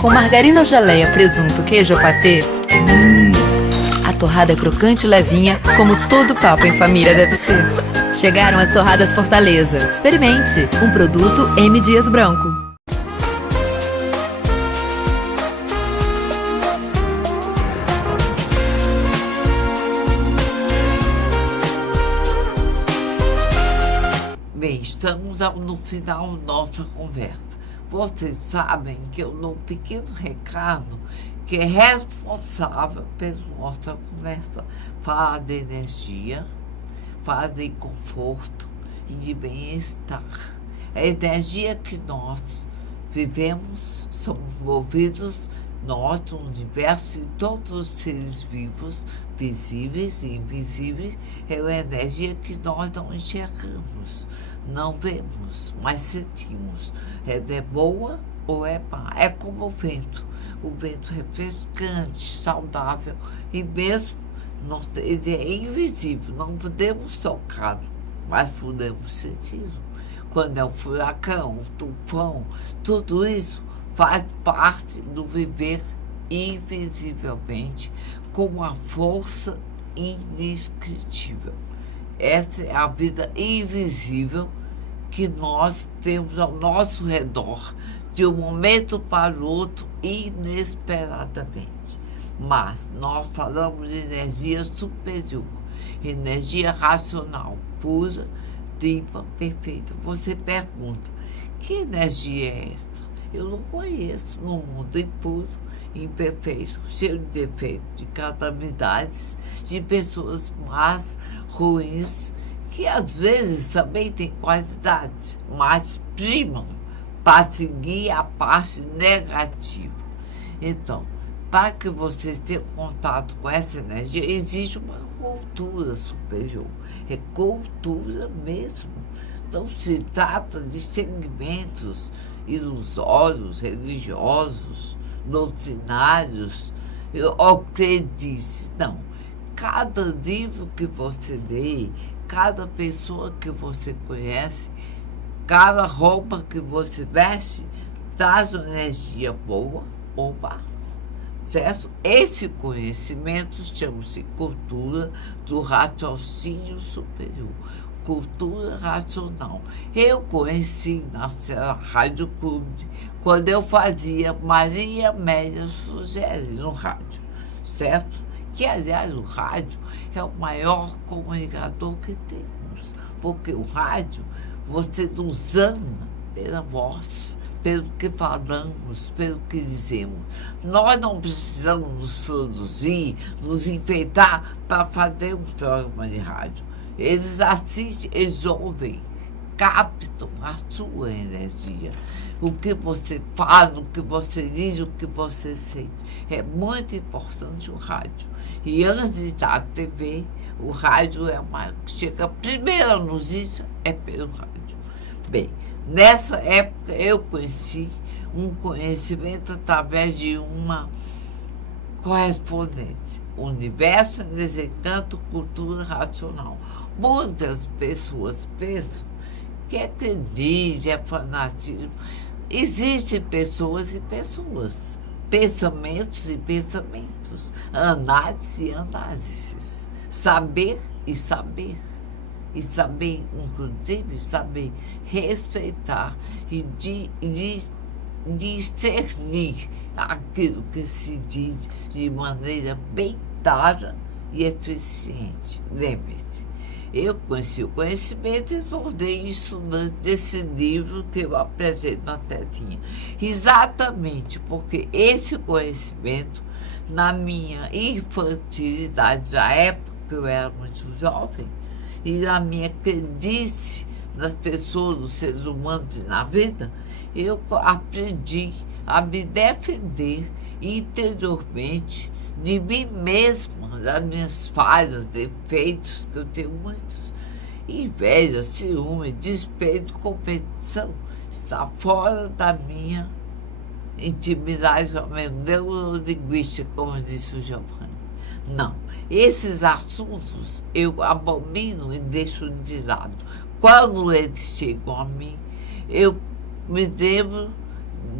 Com margarina ou geleia, presunto, queijo ou patê, a torrada é crocante e levinha, como todo papo em família deve ser. Chegaram as torradas Fortaleza. Experimente. Um produto M. Dias Branco. estamos no final da nossa conversa. Vocês sabem que eu dou um pequeno recado que é responsável pela nossa conversa. Fala de energia, fala de conforto e de bem-estar. A energia que nós vivemos, somos movidos, nós, o universo e todos os seres vivos, visíveis e invisíveis, é a energia que nós não enxergamos, não vemos, mas sentimos. É boa ou é má? É como o vento refrescante, saudável, e mesmo ele é invisível, não podemos tocá-lo, mas podemos senti-lo. Quando é um furacão, um tufão, tudo isso faz parte do viver invisivelmente com uma força indescritível. Essa é a vida invisível que nós temos ao nosso redor, de um momento para o outro, inesperadamente. Mas nós falamos de energia superior, energia racional, pura, limpa, perfeita. Você pergunta, que energia é esta? Eu não conheço no mundo impuro, imperfeito, cheio de defeitos, de calamidades, de pessoas más, ruins, que às vezes também têm qualidades, mas primam para seguir a parte negativa. Então, para que vocês tenham contato com essa energia, existe uma cultura superior. É cultura mesmo. Não se trata de segmentos ilusórios, religiosos, doutrinários, ou crendices. Não. Cada livro que você lê, cada pessoa que você conhece, cada roupa que você veste, traz uma energia boa ou má. Certo? Esse conhecimento chama-se cultura do raciocínio superior, cultura racional. Eu conheci na Rádio Clube quando eu fazia Maria Amélia Sugere no rádio, certo? Que, aliás, o rádio é o maior comunicador que temos, porque o rádio você nos ama pela voz, pelo que falamos, pelo que dizemos. Nós não precisamos nos produzir, nos enfeitar para fazer um programa de rádio. Eles assistem, eles ouvem, captam a sua energia. O que você fala, o que você diz, o que você sente. É muito importante o rádio. E antes de estar na TV, o rádio é uma... Chega a primeira notícia, é pelo rádio. Bem, nessa época eu conheci um conhecimento através de uma correspondente. Universo, Desencanto, Cultura Racional. Muitas pessoas pensam que é crendice, é fanatismo. Existem pessoas e pessoas, pensamentos e pensamentos, análise e análises, saber e saber. E saber, inclusive, saber respeitar e discernir aquilo que se diz de maneira bem clara e eficiente. Lembre-se, eu conheci o conhecimento e tornei estudante desse livro que eu apresento na telinha. Exatamente porque esse conhecimento, na minha infantilidade, da época que eu era muito jovem, e a minha crendice nas pessoas, dos seres humanos e na vida, eu aprendi a me defender interiormente de mim mesma, das minhas falhas, defeitos, que eu tenho muitos. Inveja, ciúme, despeito, competição, está fora da minha intimidade com a minha neurolinguística, como disse o Giovanni. Não. Esses assuntos eu abomino e deixo de lado. Quando eles chegam a mim, eu me lembro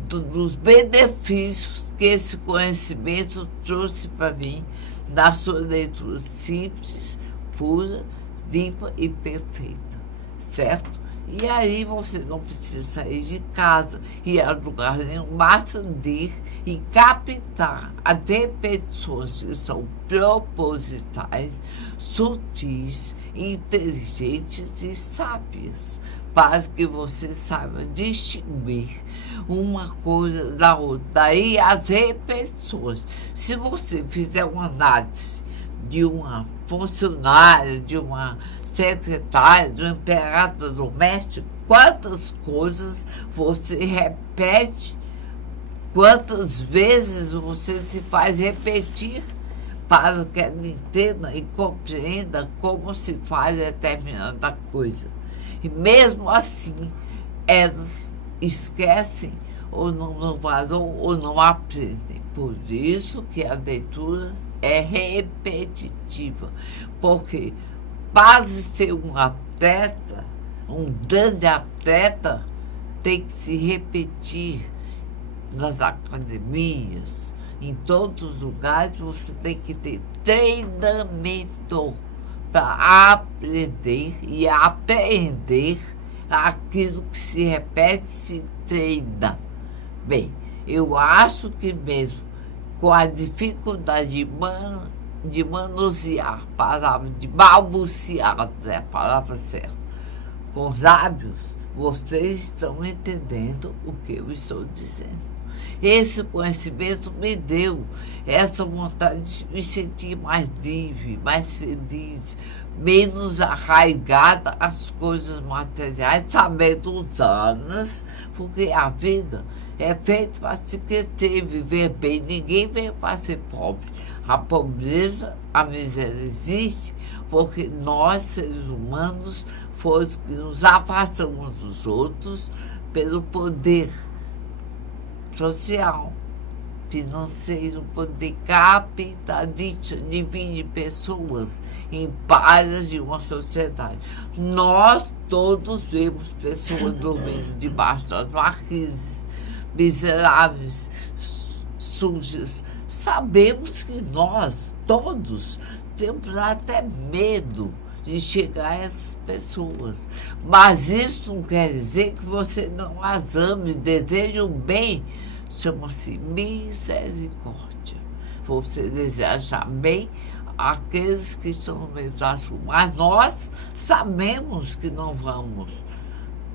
dos benefícios que esse conhecimento trouxe para mim, da sua leitura simples, pura, limpa e perfeita, certo? E aí você não precisa sair de casa, ir a lugar nenhum, basta ler e captar as repetições que são propositais, sutis, inteligentes e sábias, para que você saiba distinguir uma coisa da outra. Daí as repetições. Se você fizer uma análise de uma funcionária, de uma secretária, de um empregado doméstico, quantas coisas você repete, quantas vezes você se faz repetir para que ela entenda e compreenda como se faz determinada coisa. E mesmo assim, elas esquecem ou não valoram ou não aprendem. Por isso que a leitura é repetitiva. Porque para ser um atleta, um grande atleta, tem que se repetir nas academias, em todos os lugares. Você tem que ter treinamento para aprender e aprender aquilo que se repete, se treina. Bem, eu acho que mesmo com a dificuldade de manusear a palavra, de balbuciar, é a palavra certa, com os lábios, vocês estão entendendo o que eu estou dizendo. Esse conhecimento me deu essa vontade de me sentir mais livre, mais feliz, menos arraigada às coisas materiais, sabendo usá-las, porque a vida é feita para se crescer, viver bem. Ninguém veio para ser pobre. A pobreza, a miséria existe porque nós, seres humanos, fomos que nos afastamos dos outros pelo poder social, financeiro, poder capitalista, divide pessoas em pares de uma sociedade. Nós todos vemos pessoas dormindo debaixo das marquises, miseráveis, sujas. Sabemos que nós todos temos até medo de chegar a essas pessoas. Mas isso não quer dizer que você não as ame, deseje o bem. Chama-se misericórdia. Você deseja bem aqueles que estão no meio da chuva. Mas nós sabemos que não vamos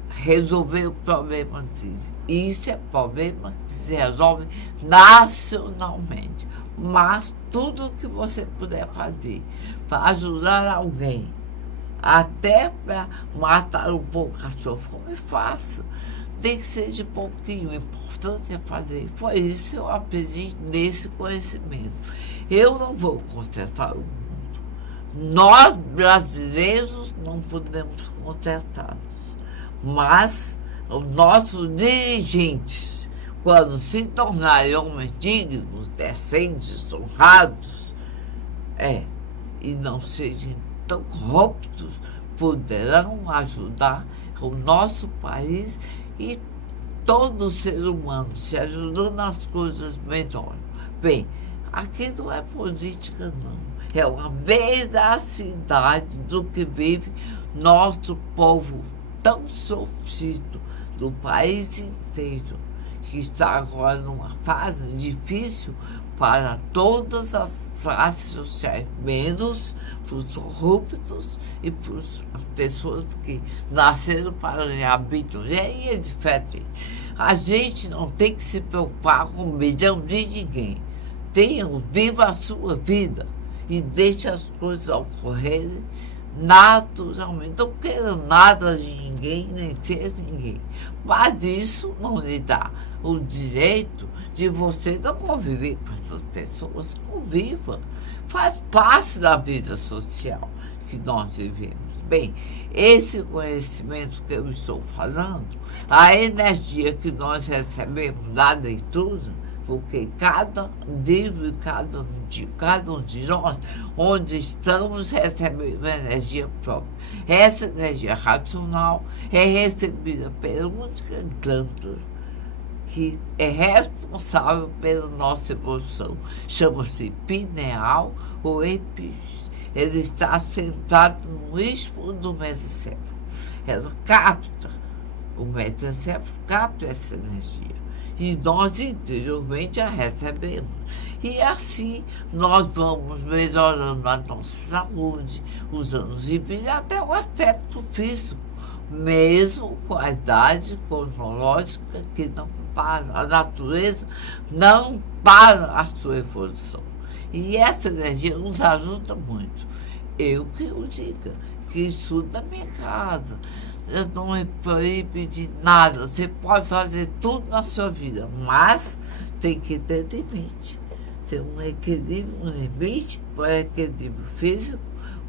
resolver o problema deles. Isso é problema que se resolve nacionalmente. Mas tudo o que você puder fazer para ajudar alguém, até para matar um pouco a sua fome, faça. Tem que ser de pouquinho. O importante é fazer. Foi isso que eu aprendi nesse conhecimento. Eu não vou consertar o mundo. Nós, brasileiros, não podemos consertá-los. Mas os nossos dirigentes, quando se tornarem homens dignos, decentes, honrados, e não sejam tão corruptos, poderão ajudar o nosso país e todo ser humano se ajudando nas coisas melhores. Bem, aqui não é política, não. É uma veracidade do que vive nosso povo tão sofrido do país inteiro, que está agora numa fase difícil para todas as classes sociais, menos para os corruptos e para as pessoas que nasceram para ganhar habitos. E aí é diferente. A gente não tem que se preocupar com 1 milhão de ninguém. Viva a sua vida e deixe as coisas ocorrerem naturalmente. Não quero nada de ninguém, nem ter ninguém. Mas isso não lhe dá o direito de você não conviver com essas pessoas. Conviva. Faz parte da vida social que nós vivemos. Bem, esse conhecimento que eu estou falando, a energia que nós recebemos da leitura, porque cada livro, cada um de nós, onde estamos, recebendo energia própria. Essa energia racional é recebida pela única glândula que é responsável pela nossa evolução. Chama-se pineal ou epífise. Ele está centrado no istmo do mesencéfalo. Ela capta, o mesencéfalo capta essa energia. E nós interiormente a recebemos. E assim nós vamos melhorando a nossa saúde, os anos de vida, até o aspecto físico. mesmo com a idade cronológica que não para. A natureza não para a sua evolução. E essa energia nos ajuda muito. Eu que eu diga, que estudo na minha casa. Eu não me proíbe de nada. Você pode fazer tudo na sua vida, mas tem que ter limite. Ter um equilíbrio, um limite para o equilíbrio físico,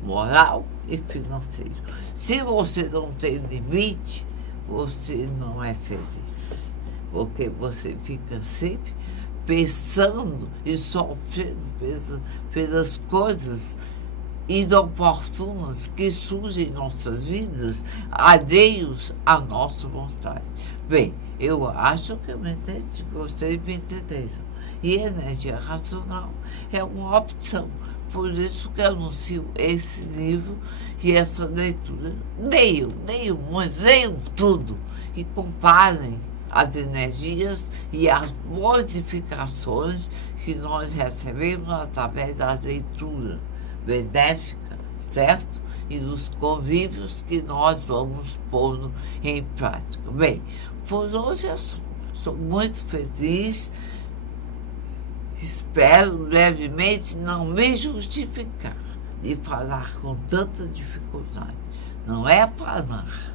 moral e financeiro. Se você não tem limite, você não é feliz. Porque você fica sempre pensando e sofrendo pelas coisas inoportunas que surgem em nossas vidas, alheios à nossa vontade. Bem, eu acho que eu me entendi, vocês me entenderam. E energia racional é uma opção. Por isso que eu anuncio esse livro e essa leitura. Leiam muito, leiam tudo e comparem as energias e as modificações que nós recebemos através da leitura benéfica, certo? E dos convívios que nós vamos pôr em prática. Bem, por hoje eu sou muito feliz. Espero brevemente não me justificar de falar com tanta dificuldade. Não é falar,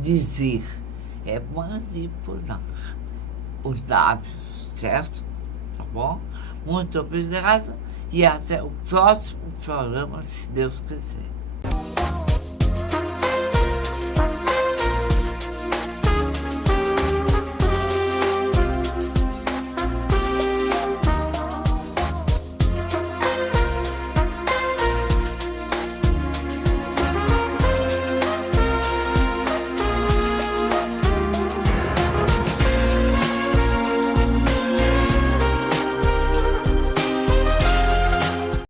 dizer, é manipular os lábios, certo? Tá bom? Muito obrigada e até o próximo programa, se Deus quiser.